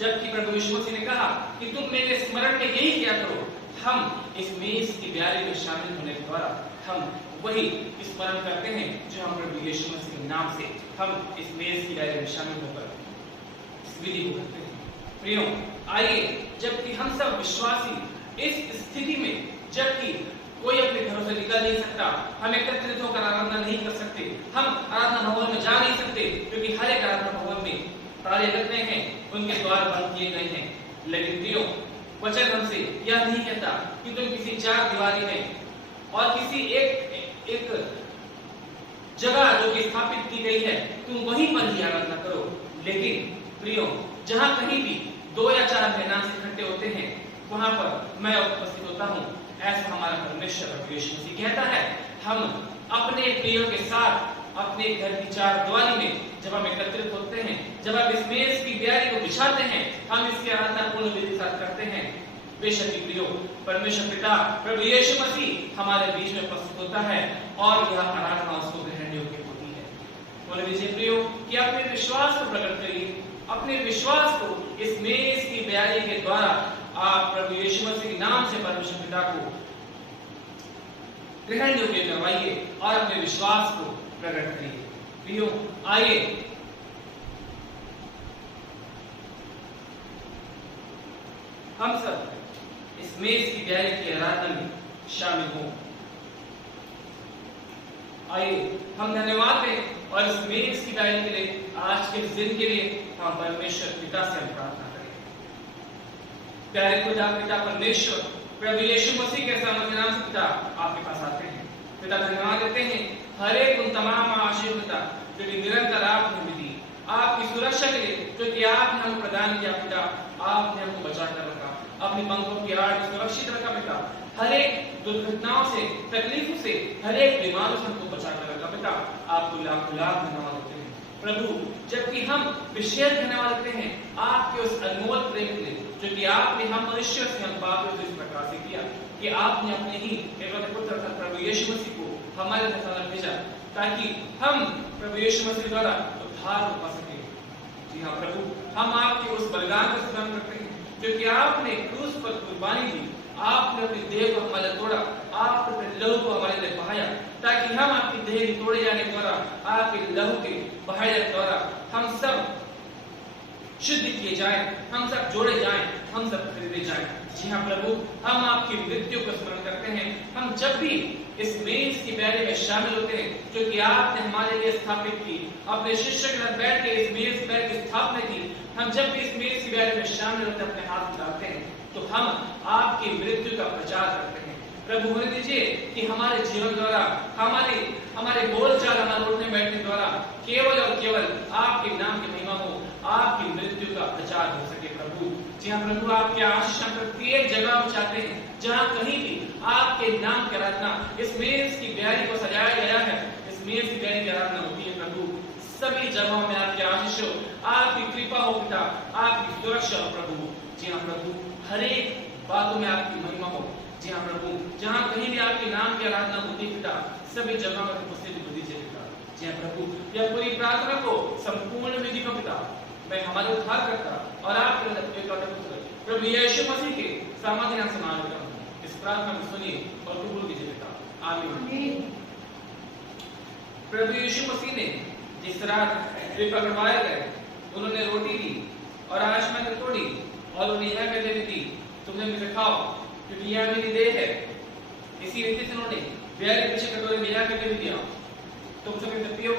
जबकि प्रभु यीशु मसीह ने कहा कि तुम मेरे स्मरण में यही किया करो, हम इस मेज की ब्यारी में शामिल होने के द्वारा हम वही स्मरण करते हैं जो हम प्रभु यीशु मसीह के नाम से हम इस मेज की ब्यारी में शामिल होकर इस विधि को करते हैं। प्रियो, आइए, जबकि हम सब विश्वासी इस स्थिति में, जबकि कोई अपने घरों से निकल नहीं सकता, हम एकत्रित होकर आराधना नहीं कर सकते, हम आराधना भवन में जा नहीं सकते क्योंकि हर एक आराधना भवन में ताले लग गए हैं, उनके द्वार बंद किए गए हैं। लेकिन प्रियो, वचन हमसे यह नहीं कहता कि तुम किसी चार दीवारी में और किसी एक जगह जो कि स्थापित की गई है तुम वहीं पर ही आराधना करो। लेकिन प्रियो, जहां कहीं भी 2 या 4 मेहमान से इकट्ठे होते हैं वहां पर मैं उपस्थित होता हूं, ऐसा हमारा परमेश्वर प्रभु यीशु मसीह कहता है। हम अपने प्रियो के साथ अपने घर की चार दीवारी में जब हम एकत्रित होते हैं, जब हम इस मेज की ब्यारी को बिछाते हैं, हम इसकी आराधना पूर्ण विधि के साथ करते हैं। बेशक ही प्रियो, परमेश्वर पिता प्रभु यीशु मसीह हमारे बीच में उपस्थित होता है और यह आराधना उसको ग्रहण योग्य होती है। बोले लीजिए प्रियो कि अपने विश्वास को प्रकट करिए, अपने विश्वास को इस मेज की ब्यारी के द्वारा आप प्रभु यीशु मसीह के नाम से परमेश्वर पिता को ग्रहण योग्य करवाइए और अपने विश्वास को प्रकट करिए। प्रियो, आइए हम सब इस मेज की ब्यारी की आराधना में शामिल हों। आइए हम धन्यवाद दें और इस मेज की ब्यारी के लिए, आज के दिन के लिए हम परमेश्वर पिता से हम प्रार्थना करें। प्यारे खुदा पिता परमेश्वर, प्रभु यीशु मसीह के सामर्थ्य नाम से पिता आपके पास आते हैं। पिता धन्यवाद देते हैं हर एक उन तमाम आशीर्वाद पिता जो कि निरंतर आपने मिली, आपकी सुरक्षा के लिए जो कि आपने हमको प्रदान किया पिता, आपने हमको बचा कर रखा, अपनी पंखों की आड़ में सुरक्षित रखा पिता, हर एक दुर्घटनाओं से, तकलीफों से, हर एक बीमारों से हमको बचा कर रखा पिता, आपको लाख लाख धन्यवाद देते हैं प्रभु। जबकि हम विशेष धन्यवाद देते हैं आपके उस अनमोल प्रेम के लिए जो कि आपने हम मनुष्य से, हम पापियों से इस प्रकार से किया कि आपने अपने ही एकलौते पुत्र प्रभु यीशु मसीह को हमारे धरती भेजा ताकि हम प्रभु यीशु मसीह द्वारा उद्धार हो पा सके। जी हाँ प्रभु, हम आपके उस बलिदान का स्मरण करते हैं जो कि आपने क्रूस पर कुर्बानी दी, आपने अपनी देह को हमारे तोड़ा, आपने अपने लहू को हमारे लिए बहाया ताकि हम आपकी देह के तोड़े जाने के द्वारा, आपके लहू के बहाए जाने के द्वारा हम सब शुद्ध किए जाएं, हम सब जोड़े जाएं, हम सब खरीदे जाएं। जी हाँ प्रभु, हम आपकी मृत्यु को स्मरण करते हैं। हम जब भी इस मेज की ब्यारी में शामिल होते हैं जो कि आपने हमारे लिए स्थापित की, अपने शिष्य के साथ बैठ के इस मेज की ब्यारी की स्थापना की, हम जब भी इस मेज की ब्यारी में शामिल होते हैं, अपने हाथ उठाते हैं तो हम आपकी मृत्यु का प्रचार करते हैं। प्रभु होने दीजिए कि हमारे जीवन द्वारा, हमारे बोलचाल, हमारे उठने बैठने द्वारा केवल और केवल आपके नाम की महिमा हो, आपकी मृत्यु का प्रचार हो सके प्रभु। जी हाँ प्रभु, आपके आशीष प्रत्येक जगह हम चाहते हैं जहाँ कहीं भी आपके नाम की आराधना, इस मेज की ब्यारी को सजाया गया है, इस मेज की ब्यारी की आराधना होती है प्रभु, सभी जगहों में आपके आशीष हो, आपकी कृपा हो पिता, आपकी सुरक्षा हो प्रभु। जी हाँ प्रभु, हर एक बातों में आपकी महिमा हो। जी हाँ प्रभु, जहाँ कहीं भी आपके नाम की आराधना होती है पिता, सभी जगहों में उपस्थित हो दीजिए पिता। जी हाँ प्रभु, यह पूरी प्रार्थना को संपूर्ण विधि को पिता मैं हमारे उद्धार करता और आपके पुत्र प्रभु यीशु मसीह के सामर्थ्य नाम से मांग रहा हूँ। इस प्रार्थना को सुनिए और कबूल कीजिए पिता। आमीन। प्रभु यीशु मसीह ने जिस रात वे पकड़वाए गए, उन्होंने रोटी ली और आसमान में तोड़ी और उन्हें यह कहते हुए दी, तुमने मुझे खाओ क्योंकि यह मेरी देह है। इसी रीति से उन्होंने ब्याह के पीछे कटोरे मिला करके भी दिया। तुम सब इसे पियो,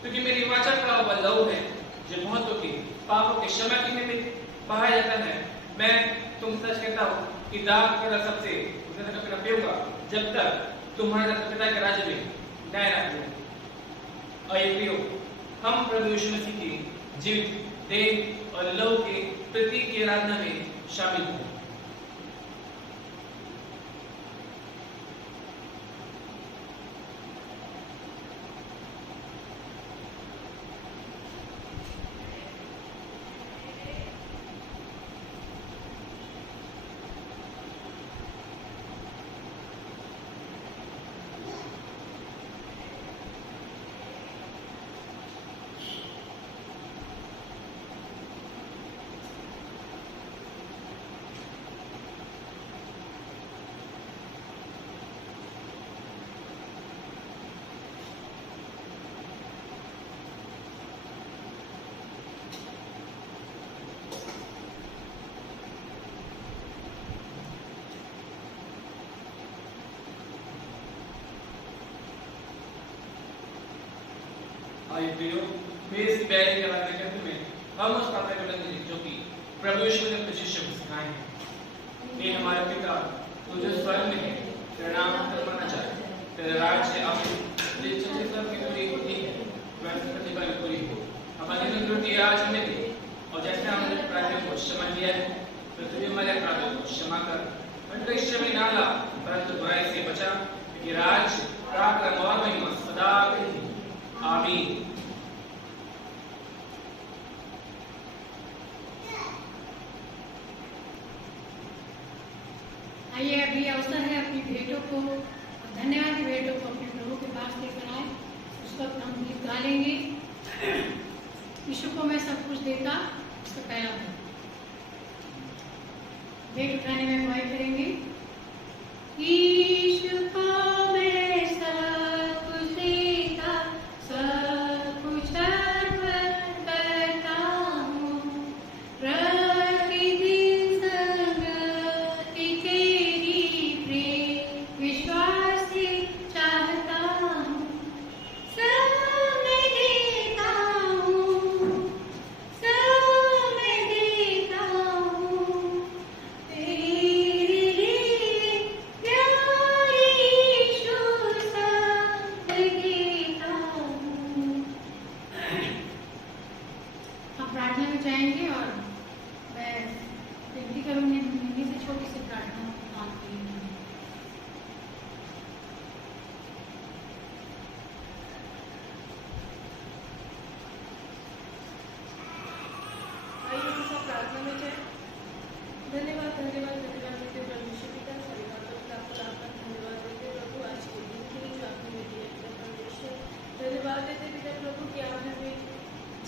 क्योंकि मेरी वाचा का वह लहू है जो बहुतों के पापों के क्षमा के निमित्त बहाया जाता है। मैं तुम सच कहता हूँ कि दाग के रस से उसे तक न पीऊंगा जब तक तुम्हारे पिता के राज्य में न्याय न हो। आइए प्रियो, हम प्रभु यीशु मसीह की जीवित देह और लहू के प्रतीक की आराधना में शामिल हों। आइए प्रियो, मेरी इस बैरी के बारे में तुम्हें हम उस प्रार्थना करेंगे जो कि प्रभु यीशु ने अपने शिष्यों को सिखाए हैं। हे हमारे पिता, तू जो स्वर्ग में है, तेरा नाम माना जाए, तेरा राज्य आए, तेरी इच्छा स्वर्ग में पूरी होती है, वैसे पृथ्वी पर भी पूरी हो। हमारी दिन रोटी आज हमें दे, और जैसे हमने अपराधियों को क्षमा किया है, पृथ्वी हमारे अपराधों को क्षमा कर, परीक्षा में ना ला, परंतु बुराई से बचा, क्योंकि राज्य, पराक्रम और महिमा सदा के लिए। आमीन। आइए, अभी अवसर है अपनी भेंटों को, धन्यवाद की भेंटों को अपने प्रभु के पास लेकर आए। उस वक्त हम गीत गा लेंगे, यीशु को मैं सब कुछ देता, उसका पहला भेंट उठाने में अगुवाई करेंगे। यीशु को मैं सब कुछ देता, सब कुछ अर्पण करता हूँ, प्रतिदिन संगति तेरी प्रेम विश्वास से चाहता हूँ, सब मैं देता हूँ, सब मैं देता हूँ, तेरे लिए प्यारे यीशु सब देता हूँ। हम प्रार्थना में जाएंगे और मैं विनती करूंगी हिंदी से छोटी सी प्रार्थना मांगती हूँ। आइए हम सब प्रार्थना में जाएं। धन्यवाद धन्यवाद धन्यवाद देते परमेश्वर पिता, सारी बातों का आपका धन्यवाद देते प्रभु आज के दिन के लिए जो आपने हमें दिया पिता परमेश्वर। धन्यवाद देते पिता प्रभु कि आपने हमें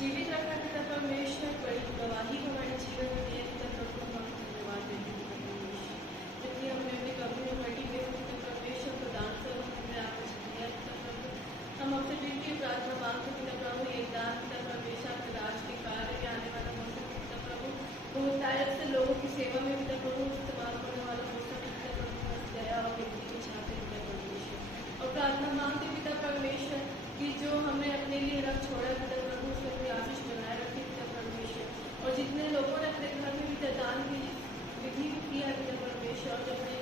जीवित रखा पिता परमेश्वर, बड़ी गवाही हमारे जीवन में दिया पिता प्रभु, हम आपको धन्यवाद देते पिता परमेश्वर। जबकि हमने अपनी कमी में घटी हुई पिता परमेश्वर को दान स्वरूप हमने आपको दिया पिता प्रभु। हम आपसे विनती प्रार्थना मांगते पिता प्रभु, एक दान पिता परमेश्वर आपके राज के कार्य में आने वाला हो सके पिता प्रभु, बहुतायत से लोगों की सेवा में पिता प्रभु इस्तेमाल करने वाला हो सके पिता प्रभु, बस दया और व्यक्ति के चाहते पिता परमेश्वर। और प्रार्थना मांगते पिता परमेश्वर कि जो हमने अपने लिए रख छोड़ा पिता प्रभु, उसमें कोई आशीष बनाए रखे पिता परमेश्वर। और जितने लोगों ने अपने घर में पिता दान की विधि किया पिता परमेश्वर, और जो अपने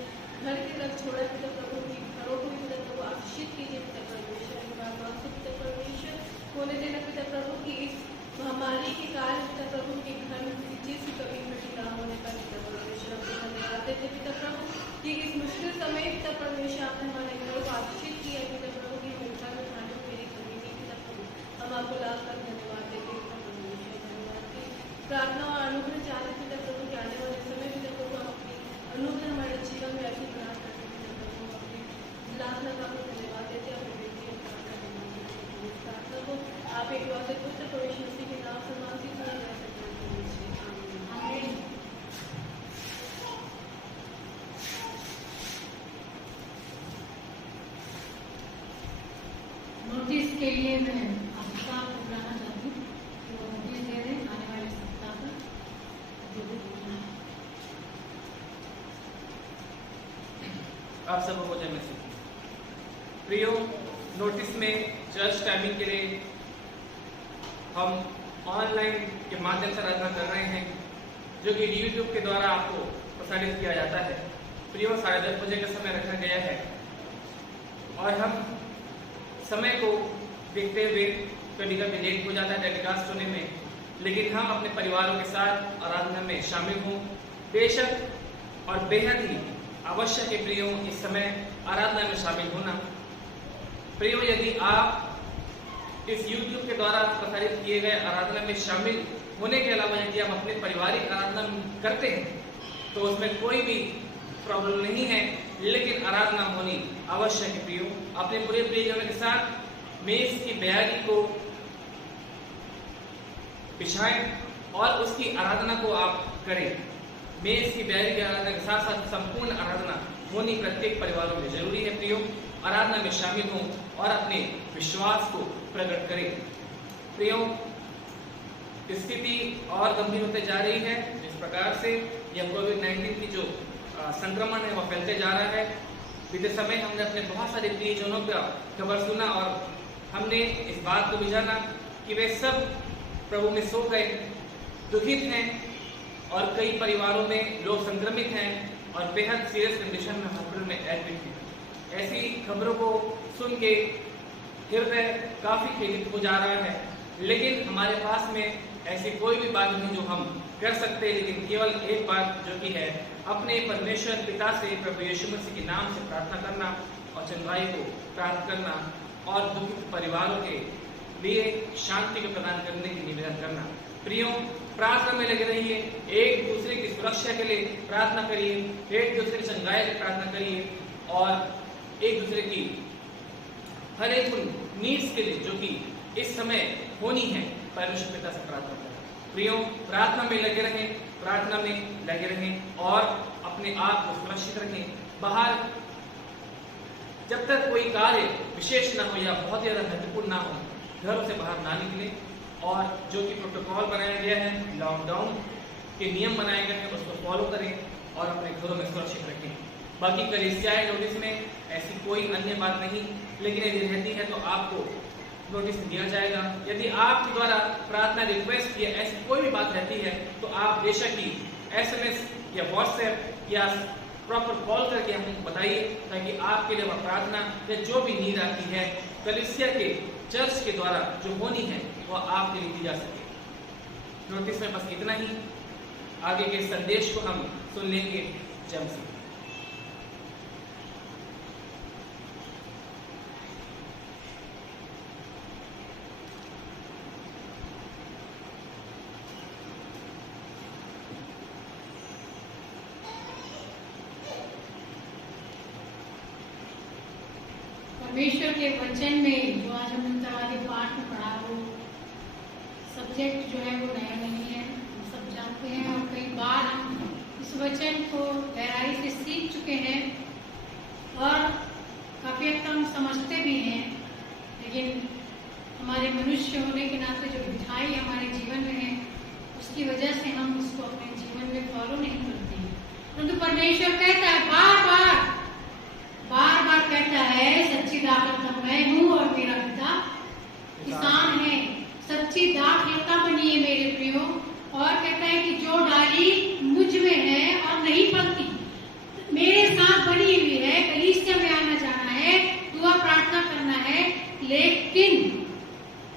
घर के रख छोड़ा पिता प्रभु की घरों को भी पिता प्रभु आशीषित कीजिए पिता परमेश्वर। मांगते पिता परमेश्वर होने देना पिता प्रभु की इस महामारी के कारण पिता प्रभु के घर में किसी चीज की कमी घटी ना होने का पिता परमेश्वर आपको धन्यवाद देते पिता प्रभु कि इस मुश्किल समय पिता परमेश्वर आपने हमारे घरों को आशीषित किया पिता प्रभु की घर में खाने को मेरी कमी नहीं पिता प्रभु, हम आपको लाभ कर धन्यवाद देते पिता परमेश्वर। धन्यवाद की प्रार्थना और अनुग्रह चाहते पिता प्रभु के आने वाले समय पिता प्रभु आप अपनी अनुग्रह हमारे जीवन में ऐसी प्रयास करते पिता प्रभु, अपनी लाभना का आपको धन्यवाद देते अपने बेटी प्रार्थना को आप एक बार पुत्र प्रवेश मसीह के नाम से मांगते हैं। नोटिस के लिए मैं आपका बुलाना चाहती हूँ, तो नोटिस दे दें आने वाले सप्ताह पर जो भी बोलना है। आप सब हो जाए में से प्रियो, नोटिस में चर्च टाइमिंग के लिए हम ऑनलाइन के माध्यम से आराधना कर रहे हैं, जो कि यूट्यूब के द्वारा आपको प्रसारित किया जाता है। प्रियो, 10:30 बजे का समय रखा गया है और हम समय को देखते हुए कभी कभी लेट हो जाता है टेलीकास्ट होने में, लेकिन हम अपने परिवारों के साथ आराधना में शामिल हों। बेशक और बेहद ही आवश्यक है प्रियो इस समय आराधना में शामिल होना। प्रियो, यदि आप इस YouTube के द्वारा प्रसारित किए गए आराधना में शामिल होने के अलावा यदि आप अपने पारिवारिक आराधना करते हैं तो उसमें कोई भी प्रॉब्लम नहीं है, लेकिन आराधना होनी आवश्यक है प्रियो। अपने पूरे प्रियजनों के साथ मेज की बयारी को बिछाएं और उसकी आराधना को आप करें। मेज की बयारी की आराधना के साथ साथ संपूर्ण आराधना होनी प्रत्येक परिवारों में जरूरी है प्रियो। आराधना में शामिल हों और अपने विश्वास को प्रकट करें। प्रियो, स्थिति और गंभीर होते जा रही है। जिस प्रकार से यह कोविड-19 की जो संक्रमण है वह फैलते जा रहा है। बीते समय हमने अपने बहुत सारे प्रियजनों का खबर सुना और हमने इस बात को भी जाना कि वे सब प्रभु में सो गए, दुखित हैं और कई परिवारों में लोग संक्रमित हैं और बेहद सीरियस कंडीशन में हॉस्पिटल में एडमिट हैं। ऐसी खबरों को सुन के हृदय काफी खेदित हो जा रहा है, लेकिन हमारे पास में ऐसी कोई भी बात नहीं जो हम कर सकते हैं, लेकिन केवल एक बात जो कि है अपने परमेश्वर पिता से प्रभु यीशु मसीह के नाम से प्रार्थना करना और चंगाई को प्राप्त करना और दुखित परिवारों के लिए शांति को प्रदान करने की निवेदन करना। प्रियो, प्रार्थना में लगे रहिए, एक दूसरे की सुरक्षा के लिए प्रार्थना करिए, एक दूसरे की चंगाई की प्रार्थना करिए और एक दूसरे की हर एक उन नीड्स के लिए जो कि इस समय होनी है परमेश्वर पिता से प्रार्थना करें। प्रियो, प्रार्थना में लगे रहें, प्रार्थना में लगे रहें और अपने आप को सुरक्षित रखें। बाहर जब तक कोई कार्य विशेष ना हो या बहुत ज्यादा महत्वपूर्ण ना हो, घरों से बाहर ना निकले और जो कि प्रोटोकॉल बनाया गया है, लॉकडाउन के नियम बनाए गए हैं, उसको फॉलो करें और अपने घरों में सुरक्षित रखें। बाकी कलीसियाए नोटिस में ऐसी कोई अन्य बात नहीं, लेकिन यदि रहती है तो आपको नोटिस दिया जाएगा। यदि आपके द्वारा प्रार्थना रिक्वेस्ट या ऐसी कोई भी बात रहती है तो आप बेशक ही SMS या WhatsApp या प्रॉपर कॉल करके हमको बताइए, ताकि आपके लिए वह प्रार्थना या जो भी नीड आती है कलीसिया के चर्च के द्वारा जो होनी है वह आपके लिए दी जा सके। नोटिस में बस इतना ही, आगे के संदेश को हम सुन लेंगे। जय मसीह। परमेश्वर के वचन में जो आज हमने तवाली पाठ में पढ़ा, वो सब्जेक्ट जो है वो नया नहीं है, हम सब जानते हैं और कई बार हम इस वचन को गहराई से सीख चुके हैं और काफी हद तक हम समझते भी हैं, लेकिन हमारे मनुष्य होने के नाते जो बिठाई हमारे जीवन में है उसकी वजह से हम उसको अपने जीवन में फॉलो नहीं करते हैं। परंतु परमेश्वर कहता है, बार बार कहता है, सच्ची दाखलता मैं हूँ और मेरा पिता किसान है। सच्ची दाखलता बनिए मेरे प्रियो, और कहता है कि जो डाली मुझ में है और नहीं फलती, मेरे साथ बनी हुई है, कलीसिया में आना जाना है, दुआ प्रार्थना करना है, लेकिन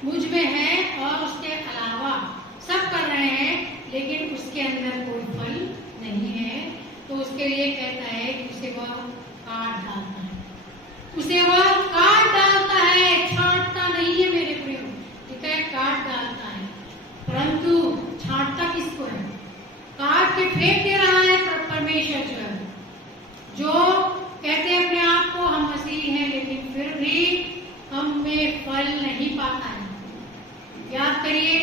मुझ में है और उसके अलावा सब कर रहे हैं, लेकिन उसके अंदर कोई फल नहीं है, तो उसके लिए कहता है कि उसे वह काट डालता है, उसे वह काट डालता है, छांटता नहीं है मेरे प्रियो, ठीक है, काट डालता है। परंतु छांटता किसको है? काट के फेंक दे रहा है परमेश्वर जो कहते हैं अपने आप को हम मसीही हैं, लेकिन फिर भी हम में फल नहीं पाता है। याद करिए,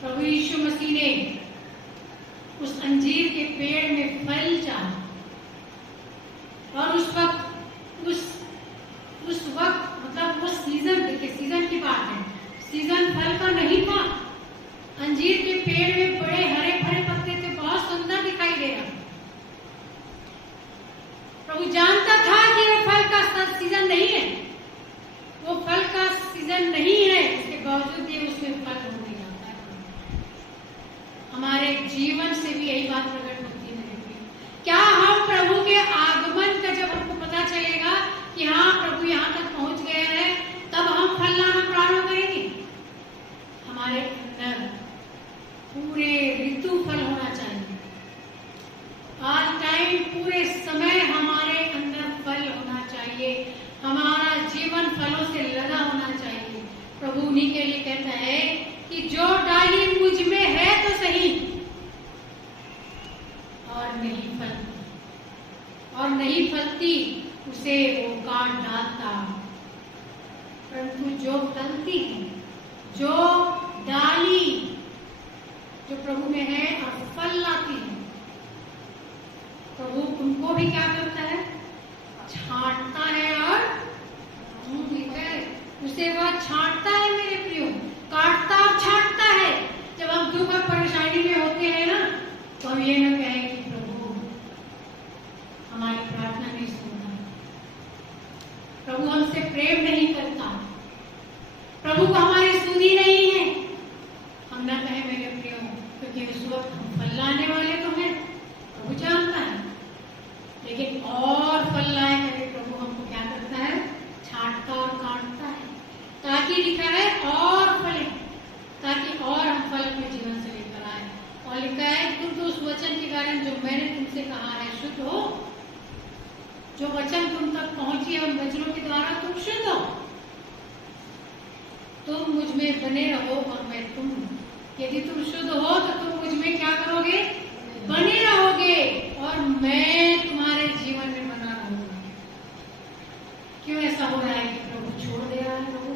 प्रभु यीशु मसीह ने उस अंजीर के पेड़ में फल चाहा और उस वक्त मतलब वो सीजन, देखिए सीजन की बात है, सीजन फल का नहीं था। अंजीर के पेड़ में बड़े हरे भरे पत्ते थे, बहुत सुंदर दिखाई दे रहा। प्रभु जानता था कि वो फल का सीजन नहीं है, वो फल का सीजन नहीं है, इसके बावजूद भी उसमें फल हो नहीं जाता है। हमारे जीवन से भी यही बात प्रकट होती है मेरे प्रिय। क्या हम प्रभु के आगमन का जब हमको पता चलेगा कि हाँ प्रभु यहाँ तक पहुंच गए हैं, तब हम फल लाना प्रारंभ करेंगे? हमारे अंदर पूरे ऋतु फल होना चाहिए, ऑल टाइम, पूरे समय हमारे अंदर फल होना चाहिए, हमारा जीवन फलों से लदा होना चाहिए। प्रभु उन्हीं के लिए कहता है कि जो डाली मुझ में है तो सही और नहीं फलती उसे वो काट डालता, परंतु जो फलती है, जो डाली जो प्रभु में है और फल लाती है, प्रभु उनको भी क्या करता है? छांटता है और उसे वह छांटता है मेरे प्रियो, काटता और छांटता है। जब हम दुख और परेशानी में होते हैं ना, तो हम ये न कहें कि प्रभु हमारी प्रार्थना नहीं सुनता, प्रभु हमसे प्रेम नहीं करता, प्रभु को हमारी सुनी नहीं है। हम ना कहें मेरे प्रियो, क्योंकि उस वक्त हम फल लाने वाले तो हैं, प्रभु जानता है, लेकिन और फल लाए मेरे प्रभु हमको क्या करता है? छांटता और काटता है, ताकि लिखा है और फले, ताकि और हम फल अपने जीवन से लेकर आए। और लिखा है तुम तो उस वचन के कारण जो मैंने तुमसे कहा है शुद्ध हो, जो वचन तुम तक पहुंची है उन वचनों के द्वारा तुम शुद्ध हो, तुम मुझ में बने रहो और मैं तुम। यदि तुम शुद्ध हो तो तुम मुझ में क्या करोगे? बने रहोगे और मैं तुम्हारे जीवन में बना रहूंगा। क्यों ऐसा हो रहा है कि प्रभु छोड़ दे रहा है प्रभु?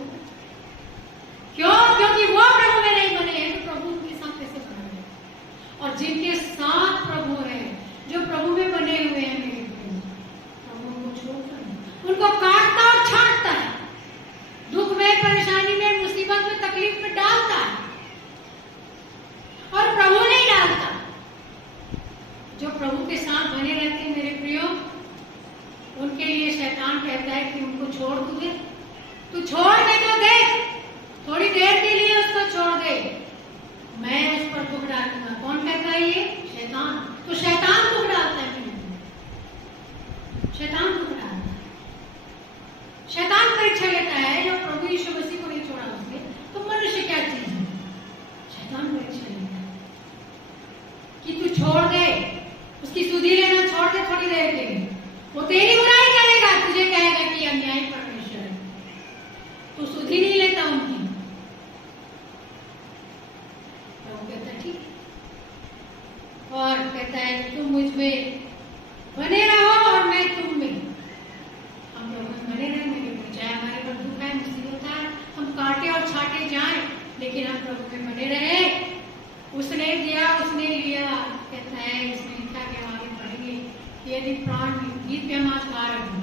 क्यों? क्योंकि वो प्रभु में नहीं बने हैं, तो प्रभु उनके साथ कैसे बना है? और जिनके साथ प्रभु है, जो प्रभु में बने हुए हैं मेरे प्रभु उनको छोड़ता है, उनको काटता और छांटता है, दुख में, परेशानी में, मुसीबत में, तकलीफ में डालता है, और प्रभु नहीं डालता। जो प्रभु के साथ बने रहते हैं मेरे प्रियो, उनके लिए शैतान कहता है कि उनको छोड़ दे, तू छोड़ दे तो दे, थोड़ी देर के लिए उसको छोड़ दे, मैं उस पर दुख डालूंगा। कौन कहता है ये? शैतान। तो शैतान दुख डालता है, शैतान दुख डालता है, शैतान परीक्षा लेता है। जो प्रभु यीशु मसीह को नहीं छोड़ा उसने, तो मनुष्य क्या चीज है? शैतान परीक्षा लेता है कि तू छोड़ दे, उसकी सुधि लेना छोड़ दे थोड़ी देर के लिए, वो तेरी बुराई करेगा, तुझे कहेगा कि अन्यायी परमेश्वर है, तू सुधि नहीं लेता उनकी। प्रभु कहता है ठीक, और कहता है कि तुम मुझ में बने रहो और मैं तुम में। हम प्रभु में बने रहे मेरे को, चाहे हमारे पर दुख है, मुसीबत है, हम काटे और छाटे जाएं, लेकिन हम प्रभु में बने रहे। उसने दिया, उसने लिया, कहता है इसमें लिखा के आगे पढ़ेंगे, यदि प्राण गीत पे हम आज गा रहे हैं,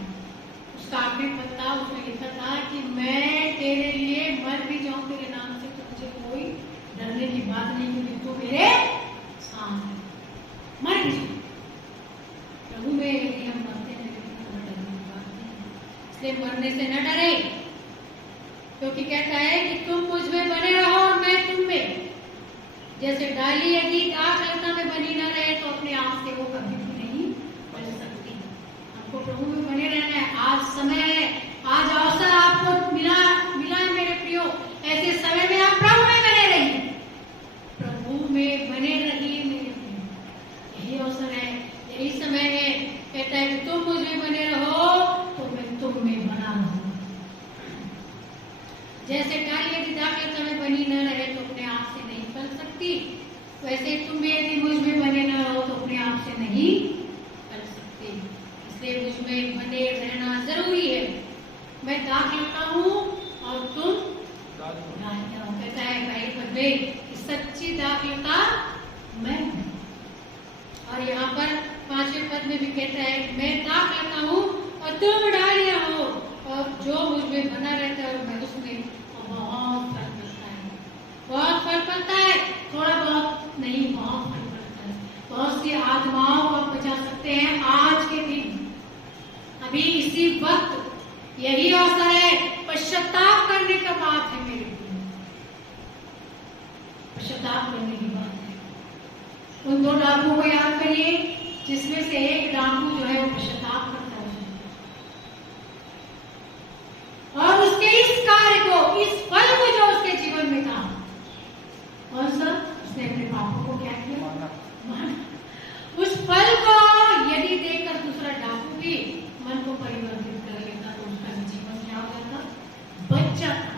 उसका आखिरी पत्ता उसमें लिखा था कि मैं तेरे लिए मर भी जाऊं तेरे नाम से, तो मुझे कोई डरने की बात नहीं, क्योंकि तू मेरे साथ है। मर भी जाऊं प्रभु में, यदि हम मरते हैं तो डरने की बात नहीं, इसलिए मरने से न डरे, क्योंकि कहता है कि तुम मुझ में बने रहो और मैं तुम में। जैसे डाली यदि दाखलता में बनी न रहे तो अपने आप से वो कभी भी नहीं बन सकती। हमको प्रभु में बने रहना है। आज समय है, आज अवसर आपको मिला है मेरे प्रियो, ऐसे समय में आप प्रभु में बने रहिए, प्रभु में बने रहिए मेरे प्रियो, यही अवसर है, यही समय है। कहता है कि तुम मुझ में बने रहो तो मैं तुम में बना रहूं। जैसे डाली यदि दाखलता में बनी न रहे तो अपने आप से नहीं फल सकती, वैसे तुम यदि मुझ में बने न रहो तो अपने आप से नहीं फल सकते। इसलिए मुझ में बने रहना जरूरी है। मैं दाखलता हूँ और तुम डालियां हो। कहता है पहले पद में कि सच्ची दाखलता मैं हूँ, और यहाँ पर 5वें पद में भी कहता है कि मैं दाखलता हूँ और तुम डालियां हो, और जो मुझ में बना रहता है और मैं उसमें, बहुत फल फलता है, बहुत फल फलता है, थोड़ा बहुत नहीं, बहुत फल फलता है। बहुत सी आत्माओं को आप बचा सकते हैं आज के दिन, अभी इसी वक्त यही अवसर है, पश्चाताप करने का बात है मेरे लिए, पश्चाताप करने की बात है। उन 2 डाकुओं को याद करिए, जिसमें से एक डाकू जो है वो पश्चाताप करता है और उसके इस कार्य को, इस फल को जो उसके जीवन में था, कौन सा? उसने अपने पापों को क्या किया? माना। उस फल को यदि देखकर दूसरा डाकू भी मन को परिवर्तित कर लेता तो उसका जीवन क्या हो जाता? बच जाता।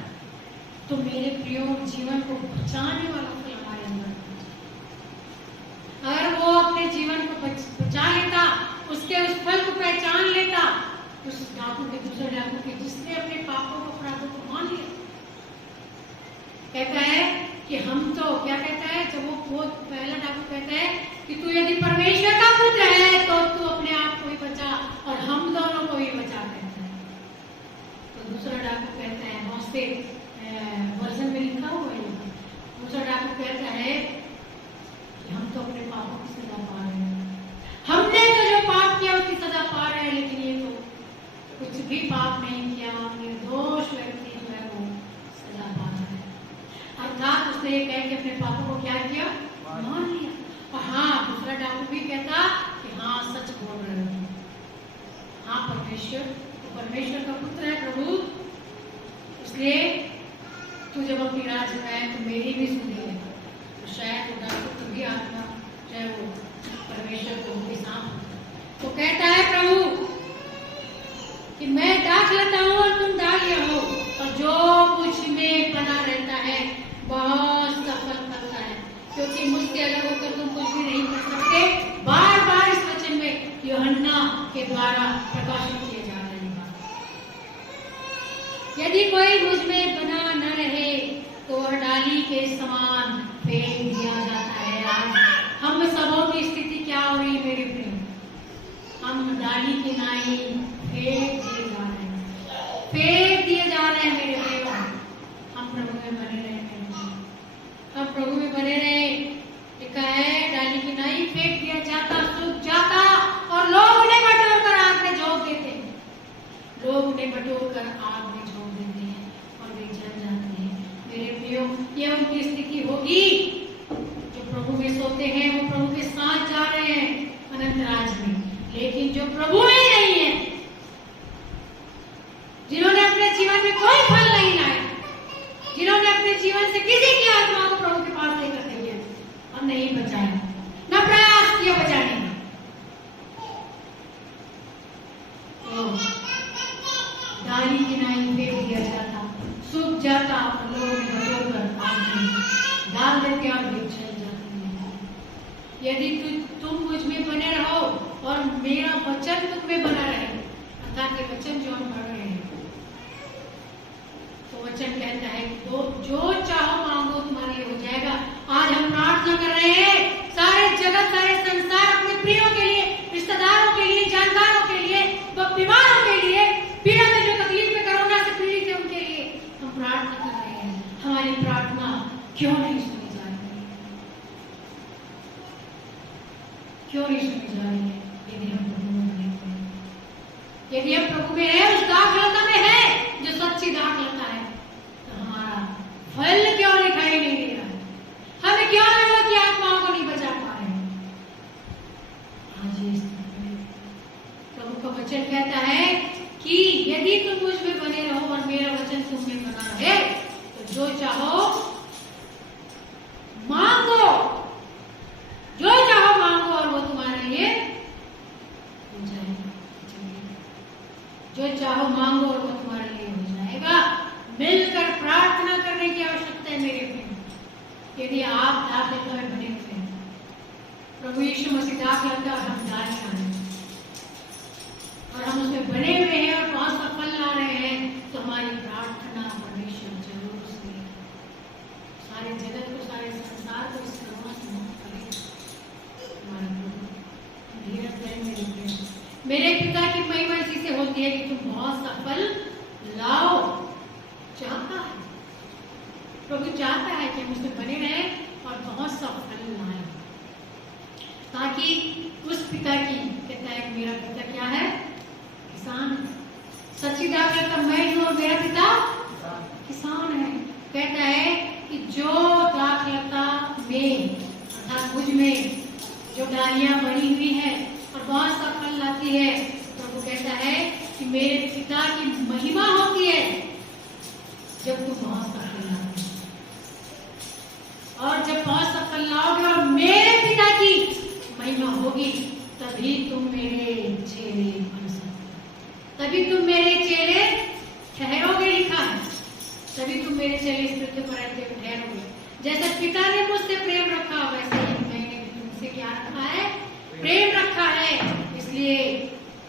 तो मेरे प्रियो, जीवन को बचाने वाला फल हमारे अंदर, अगर वो अपने जीवन को बचा लेता, उसके उस फल को पहचान लेता, उस डाकू के, दूसरे डाकू के, जिसने अपने पापों को, अपराधों को मान लिया, कहता है कि हम तो, क्या कहता है जब वो पहला डाकू कहता है कि तू यदि परमेश्वर का पुत्र है तो तू अपने आप को ही बचा और हम दोनों को ही बचा, कहता है। तो दूसरा डाकू कहता है, बहुत से वर्जन में लिखा हुआ है, दूसरा डाकू कहता है कि हम तो अपने पापों की सजा पा रहे हैं, हमने तो जो पाप किया उसकी सजा पा रहे हैं, लेकिन ये तो कुछ भी पाप नहीं किया, निर्दोष व्यक्ति जो है वो सजा पा रहा है। अर्थात उसने ये कह के अपने पापों को क्या किया? मान लिया। और हाँ, दूसरा डाकू भी कहता कि हाँ, सच बोल रहे हो, हाँ परमेश्वर, तो परमेश्वर का पुत्र है प्रभु, इसलिए तू जब अपनी राज में आए तो मेरी भी सुनिए। तो शायद वो डाकू की भी आत्मा, चाहे वो परमेश्वर को भी सांप, तो कहता है प्रभु कि मैं डाक लेता हूँ और तुम डालिया हो, और जो कुछ में बना रहता है बहुत सफल करता है, क्योंकि मुझसे अलग होकर तुम कुछ भी नहीं कर सकते। बार बार इस वचन में यूहन्ना के द्वारा प्रकाशित किए जा रहे हैं। यदि कोई मुझ में बना न रहे तो वह डाली के समान फेंक दिया जाता है। आज हम सबों की स्थिति क्या हो रही है मेरे प्रिय? हम डाली के नाई फेंक दिए जा रहे हैं, फेंक दिए जा रहे हैं मेरे प्रिय। हम प्रभु में बने रहे, हम प्रभु में बने रहे। लिखा है डाली की नाई फेंक दिया जाता, सूख जाता, और लोग उन्हें बटोर कर आग में झोंक देते हैं, लोग उन्हें बटोर कर आग में झोंक देते हैं और वे जल जाते हैं। मेरे प्रियो, ये उनकी स्थिति होगी जो प्रभु में सोते हैं, वो प्रभु के साथ जा रहे हैं अनंत राज में। लेकिन जो प्रभु में नहीं है, जिन्होंने अपने जीवन में कोई फल नहीं लाए, जिन्होंने अपने जीवन से किसी की आत्मा को प्रभु के पास लेकर नहीं गया और नहीं बचाया, न प्रयास किया बचाने का, तो डाली की नाई फेंक दिया जाता, सूख जाता, और लोगों ने बटोर कर आग में डाल देते और वे जल जाते हैं। यदि तुम मुझ में बने रहो और मेरा वचन तुम में बना रहे, अर्थात ये वचन जो हम पढ़ रहे हैं, तो वचन कहता है कि जो चाहो मांगो तुम्हारे लिए हो जाएगा। आज हम प्रार्थना कर रहे हैं, सारे जगत, सारे संसार अपने प्रियों के लिए, रिश्तेदारों के लिए, जानकारों के लिए, बीमारों के लिए, पीड़ा में जो तकलीफ में कोरोना से पीड़ित है उनके लिए हम प्रार्थना कर रहे हैं। हमारी प्रार्थना क्यों नहीं सुनी जा रही है? क्यों नहीं सुनी जा रही है? यदि हम प्रभु में नहीं हैं, यदि हम प्रभु में है, उस दाखलता में है जो सच्ची दाखलता है, तो हमारा फल क्यों दिखाई नहीं दे रहा है? हमें क्यों लोगों की आत्माओं को नहीं बचा पा रहे हैं? आज ये स्थिति है। प्रभु का वचन कहता है कि यदि तुम मुझ में बने रहो और मेरा वचन तुम में बना रहे, तो जो चाहो मांगो, जो चाहो मांगो और वो तुम्हारे लिए हो जाएगा। जो चाहो मांगो और वो तुम्हारे लिए हो जाएगा। मिलकर प्रार्थना करने की आवश्यकता है मेरे प्रिय। यदि आप दाखलता में बने हुए हैं, प्रभु यीशु मसीह दाखलता और हम दाखलता हैं, और हम उसमें बने हुए हैं और बहुत सा फल ला रहे हैं, तो हमारी प्रार्थना परमेश्वर जरूर सुने। सारे जगत को, सारे संसार को इस करुणा से मुक्त करे। हमारा प्रभु धीरज धरे मेरे प्रिय। मेरे पिता की महिमा इसी से होती है कि तुम बहुत सा फल लाओ। चाहता है, प्रभु चाहता है कि हम उसमें बने रहें और बहुत सा फल लाएं, ताकि उस पिता की, कहता है कि मेरा पिता क्या है? किसान। सच्ची दाखलता मैं हूँ और मेरा पिता किसान है। कहता है कि जो दाखलता में अर्थात मुझ में जो डालियां बनी हुई है और बहुत सा फल लाती है, प्रभु कहता है कि मेरे पिता की महिमा होती है जब तुम बहुत सा फल लाओगे। और जब बहुत सा फल लाओगे और मेरे पिता की महिमा होगी, तभी तुम मेरे चेले बन सकते, तभी तुम मेरे चेले ठहरोगे। लिखा है तभी तुम मेरे चेले इस पृथ्वी पर रहते हुए ठहरोगे। जैसे पिता ने मुझसे प्रेम रखा, वैसे ही मैंने भी तुमसे क्या रखा है? प्रेम रखा है। इसलिए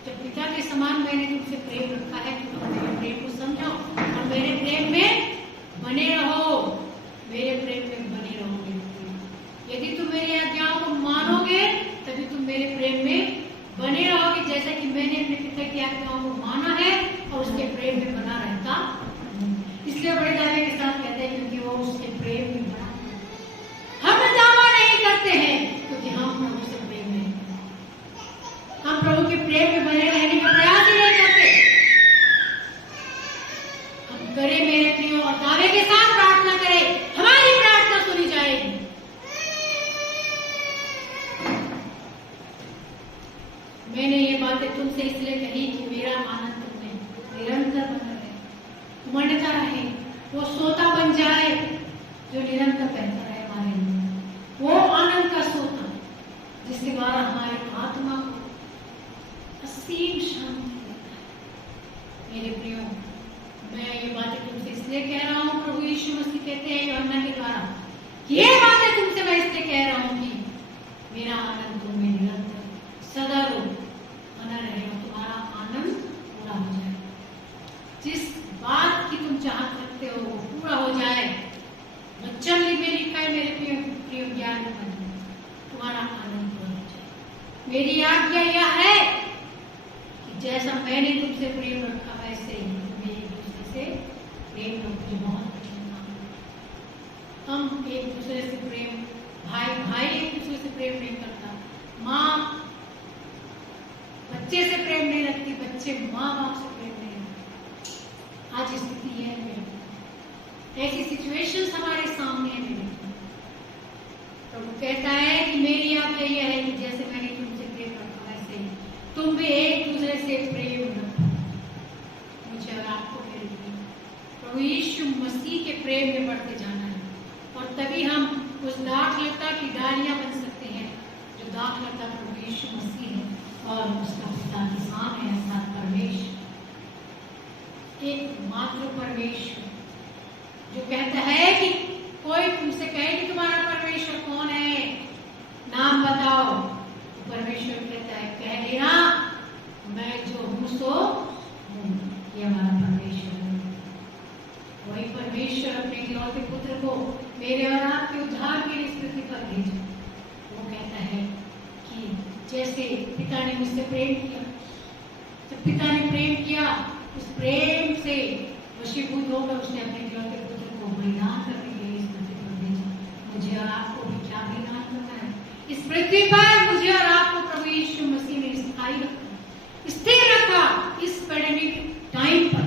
जब पिता के समान मैंने तुमसे प्रेम रखा है, तो तुम मेरे प्रेम को समझो और मेरे प्रेम में बने रहो। मेरे प्रेम में बने रहोगे। यदि तुम मेरी आज्ञाओं को मानोगे, तभी तुम मेरे प्रेम में बने रहोगे, जैसा कि मैंने अपने पिता की आज्ञाओं को माना है और उसके प्रेम में बना रहता हूं। इसलिए बड़े दावे के साथ कहते हैं, क्योंकि वो उसके प्रेम में बना। हम दावा नहीं करते हैं क्योंकि हम प्रभु से प्रेम नहीं करते। हम प्रभु के प्रेम में बने रहने का प्रयास ही नहीं करते। हम करें मेरे प्रियो और दावे के साथ प्रार्थना करें, हमारी प्रार्थना सुनी जाएगी। मैंने ये बातें तुमसे इसलिए कही कि मेरा आनंद तुम्हें निरंतर बना रहे, उमड़ता रहे, वो सोता बन जाए जो निरंतर बहता रहे हमारे लिए, वो आनंद का सोता जिसके द्वारा हमारी आत्मा को असीम शांति देता है। मेरे प्रियो, मैं ये बातें तुमसे इसलिए कह रहा हूँ, प्रभु यीशु मसीह कहते हैं यूहन्ना के द्वारा, ये बातें तुमसे मैं इसलिए कह रहा हूँ कि मेरा आनंद तुम में निरंतर सदा बना रहे और तुम्हारा आनंद पूरा हो जाए। जिस बात की तुम चाहत रखते हो वो पूरा हो जाए। वचन में लिखा है मेरे प्रिय ज्ञान में तुम्हारा आनंद पूरा हो जाए। मेरी आज्ञा यह है कि जैसा मैंने तुमसे प्रेम रखा वैसे ही तुम एक दूसरे से प्रेम रखो। बहुत कठिन काम है। हम एक दूसरे से प्रेम, भाई एक दूसरे से प्रेम नहीं करता, माँ बच्चे से प्रेम नहीं रखती, बच्चे माँ बाप से प्रेम नहीं रखते। आज स्थिति है मेरी, ऐसी सिचुएशंस हमारे सामने है मेरे। प्रभु कहता है कि मेरी आज्ञा यह है कि जैसे मैंने तुमसे प्रेम रखा वैसे ही तुम भी एक दूसरे से प्रेम रखो। मुझे और आपको मेरे लिए प्रभु यीशु मसीह के प्रेम में बढ़ते जाना है, और तभी हम उस दाखलता की डालियां बन सकते हैं जो दाखलता प्रभु यीशु मसीह है और उसका पिता किसान है, अर्थात परमेश्वर, एक मात्र परमेश्वर जो कहता है कि कोई तुमसे कहे कि तुम्हारा परमेश्वर कौन है, नाम बताओ, तो परमेश्वर कहता है कह देना मैं जो हूं सो हूं। ये हमारा परमेश्वर है। वही परमेश्वर अपने इकलौते पुत्र को मेरे और आपके उद्धार के लिए इस पृथ्वी पर भेजा। वो कहता है कि जैसे पिता ने मुझसे प्रेम किया, जब पिता ने प्रेम किया, उस प्रेम से वशीभूत होकर उसने अपने इकलौते पुत्र को बलिदान करने के लिए इस पृथ्वी पर भेजा। मुझे और आपको भी क्या बलिदान करना है? इस पृथ्वी पर मुझे और आपको प्रभु यीशु मसीह ने स्थायी रखा, स्थिर रखा। इस पैंडेमिक टाइम पर,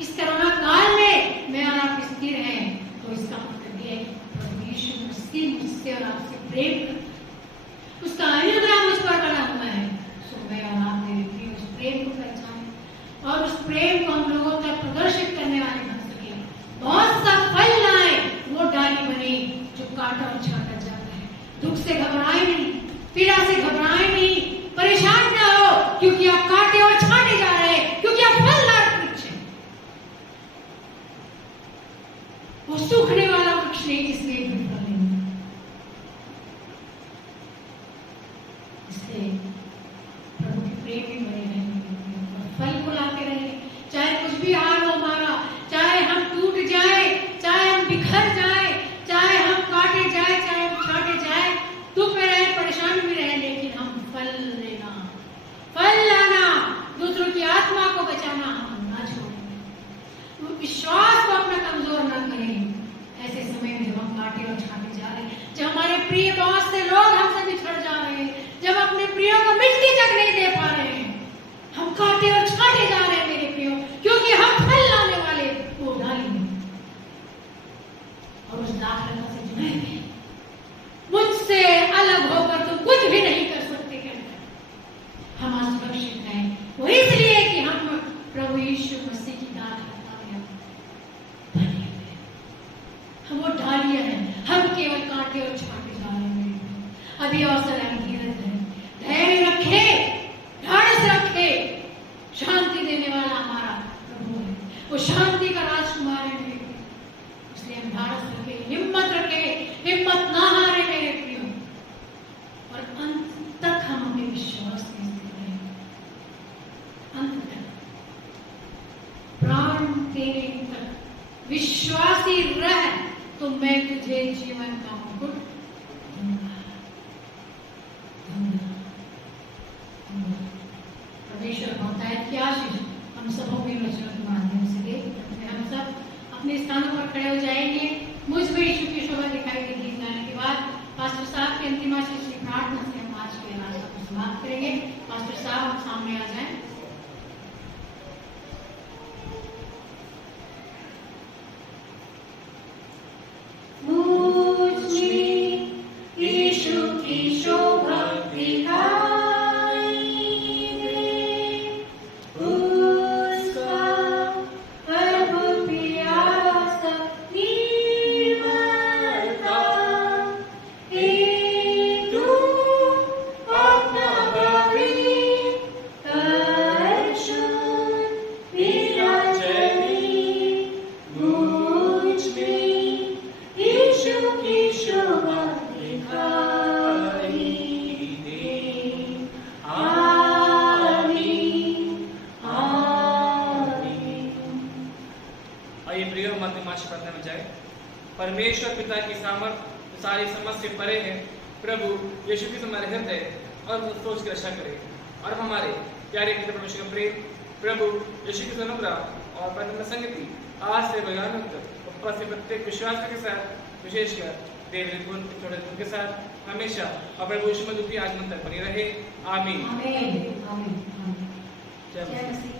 इस कोरोना काल में मैं और आप स्थिर हैं, तो इसका मतलब यह है कि प्रभु यीशु मसीह मुझसे और आपसे प्रेम करता, उसका अनुग्रह मुझ पर बना हुआ है। सो मैं और आप मेरे प्रिय उस प्रेम को पहचाने और उस प्रेम को हम लोगों तक प्रदर्शित करने वाले बन सके, बहुत सा फल लाए, वो डाली बने जो काटा और छाटा जाता है। दुख से घबराए नहीं, पीड़ा से घबराए नहीं, परेशान ना हो, क्योंकि आप काटे और छाटे जा रहे हैं, क्योंकि आप फलदार वृक्ष हैं। वो सूखने वाला वृक्ष नहीं जिसमें एक भी फल नहीं। इसलिए प्रभु के प्रेम में बने रहेंगे और फल को लाते रहेंगे। चाहे कुछ भी हाल हो हमारा, चाहे हम टूट जाए, चाहे हम बिखर जाए, चाहे हम काटे जाए, चाहे हम छाटे जाए, दुख में रहे, परेशान भी रहे, लेकिन हम फल लेना, फल लाना, दूसरों की आत्मा को बचाना हम ना छोड़ें। विश्वास को अपना कमजोर न करें। ऐसे समय में जब हम काटे और छाटे जा रहे हैं, जब हमारे प्रिय बहुत से लोग हमसे बिछड़ जा रहे हैं, जब अपने प्रियो को मिट्टी तक नहीं दे पा रहे हैं, हम काटे और छाटे जा रहे हैं मेरे प्रियो, अभी अवसर है, धीरज है, धैर्य रखे, ढाढ़स रखे। शांति देने वाला हमारा प्रभु है, वो शांति का राजकुमार है मेरे प्रियो। इसलिए हम ढाढ़स रखे, हिम्मत रखे, हिम्मत ना हारे मेरे प्रियो, और अंत तक हम अपने विश्वास में स्थिर रहें, अंत तक, प्राण देने तक विश्वासी रह, तो मैं तुझे जीवन का मुकुट दूंगा। परमेश्वर बहुतायत की आशीष हम सबों के वचनों के माध्यम से दे। हम सब अपने स्थानों पर खड़े हो जाएंगे। मुझ में यीशु की शोभा दिखाई देगी। जाने के बाद पास्टर साहब की अंतिम आशीष की प्रार्थना से हम आज के रास्ते को समाप्त करेंगे। पास्टर साहब हम सामने आ जाएं। यीशु की शोभा दिखाई दे, उसका अद्भुत प्यासा निर्मलता, एक तू अपना पवित्र अर्जुन विराजनी मुझ में, यीशु की शोभा दिखाई दे। आमीन, आमीन। आइए प्रियो, हम अंतिम आशीष प्रार्थना में जाए। परमेश्वर पिता की सामर्थ सारी समझ से परे है। प्रभु यीशु की हमारे हृदय और सोच की रक्षा करे, और हमारे प्यारे पिता परमेश्वर का प्रेम, प्रभु यीशु की अनुग्रह और परम संगति आज से बयान तक ऊपर से प्रत्येक विश्वास के साथ, विशेषकर देवरित छोटे के साथ हमेशा और प्रभु यीशु मसीह की आगमन तक बनी रहे। आमीन। आमीन, आमीन, आमीन। जय मसीह।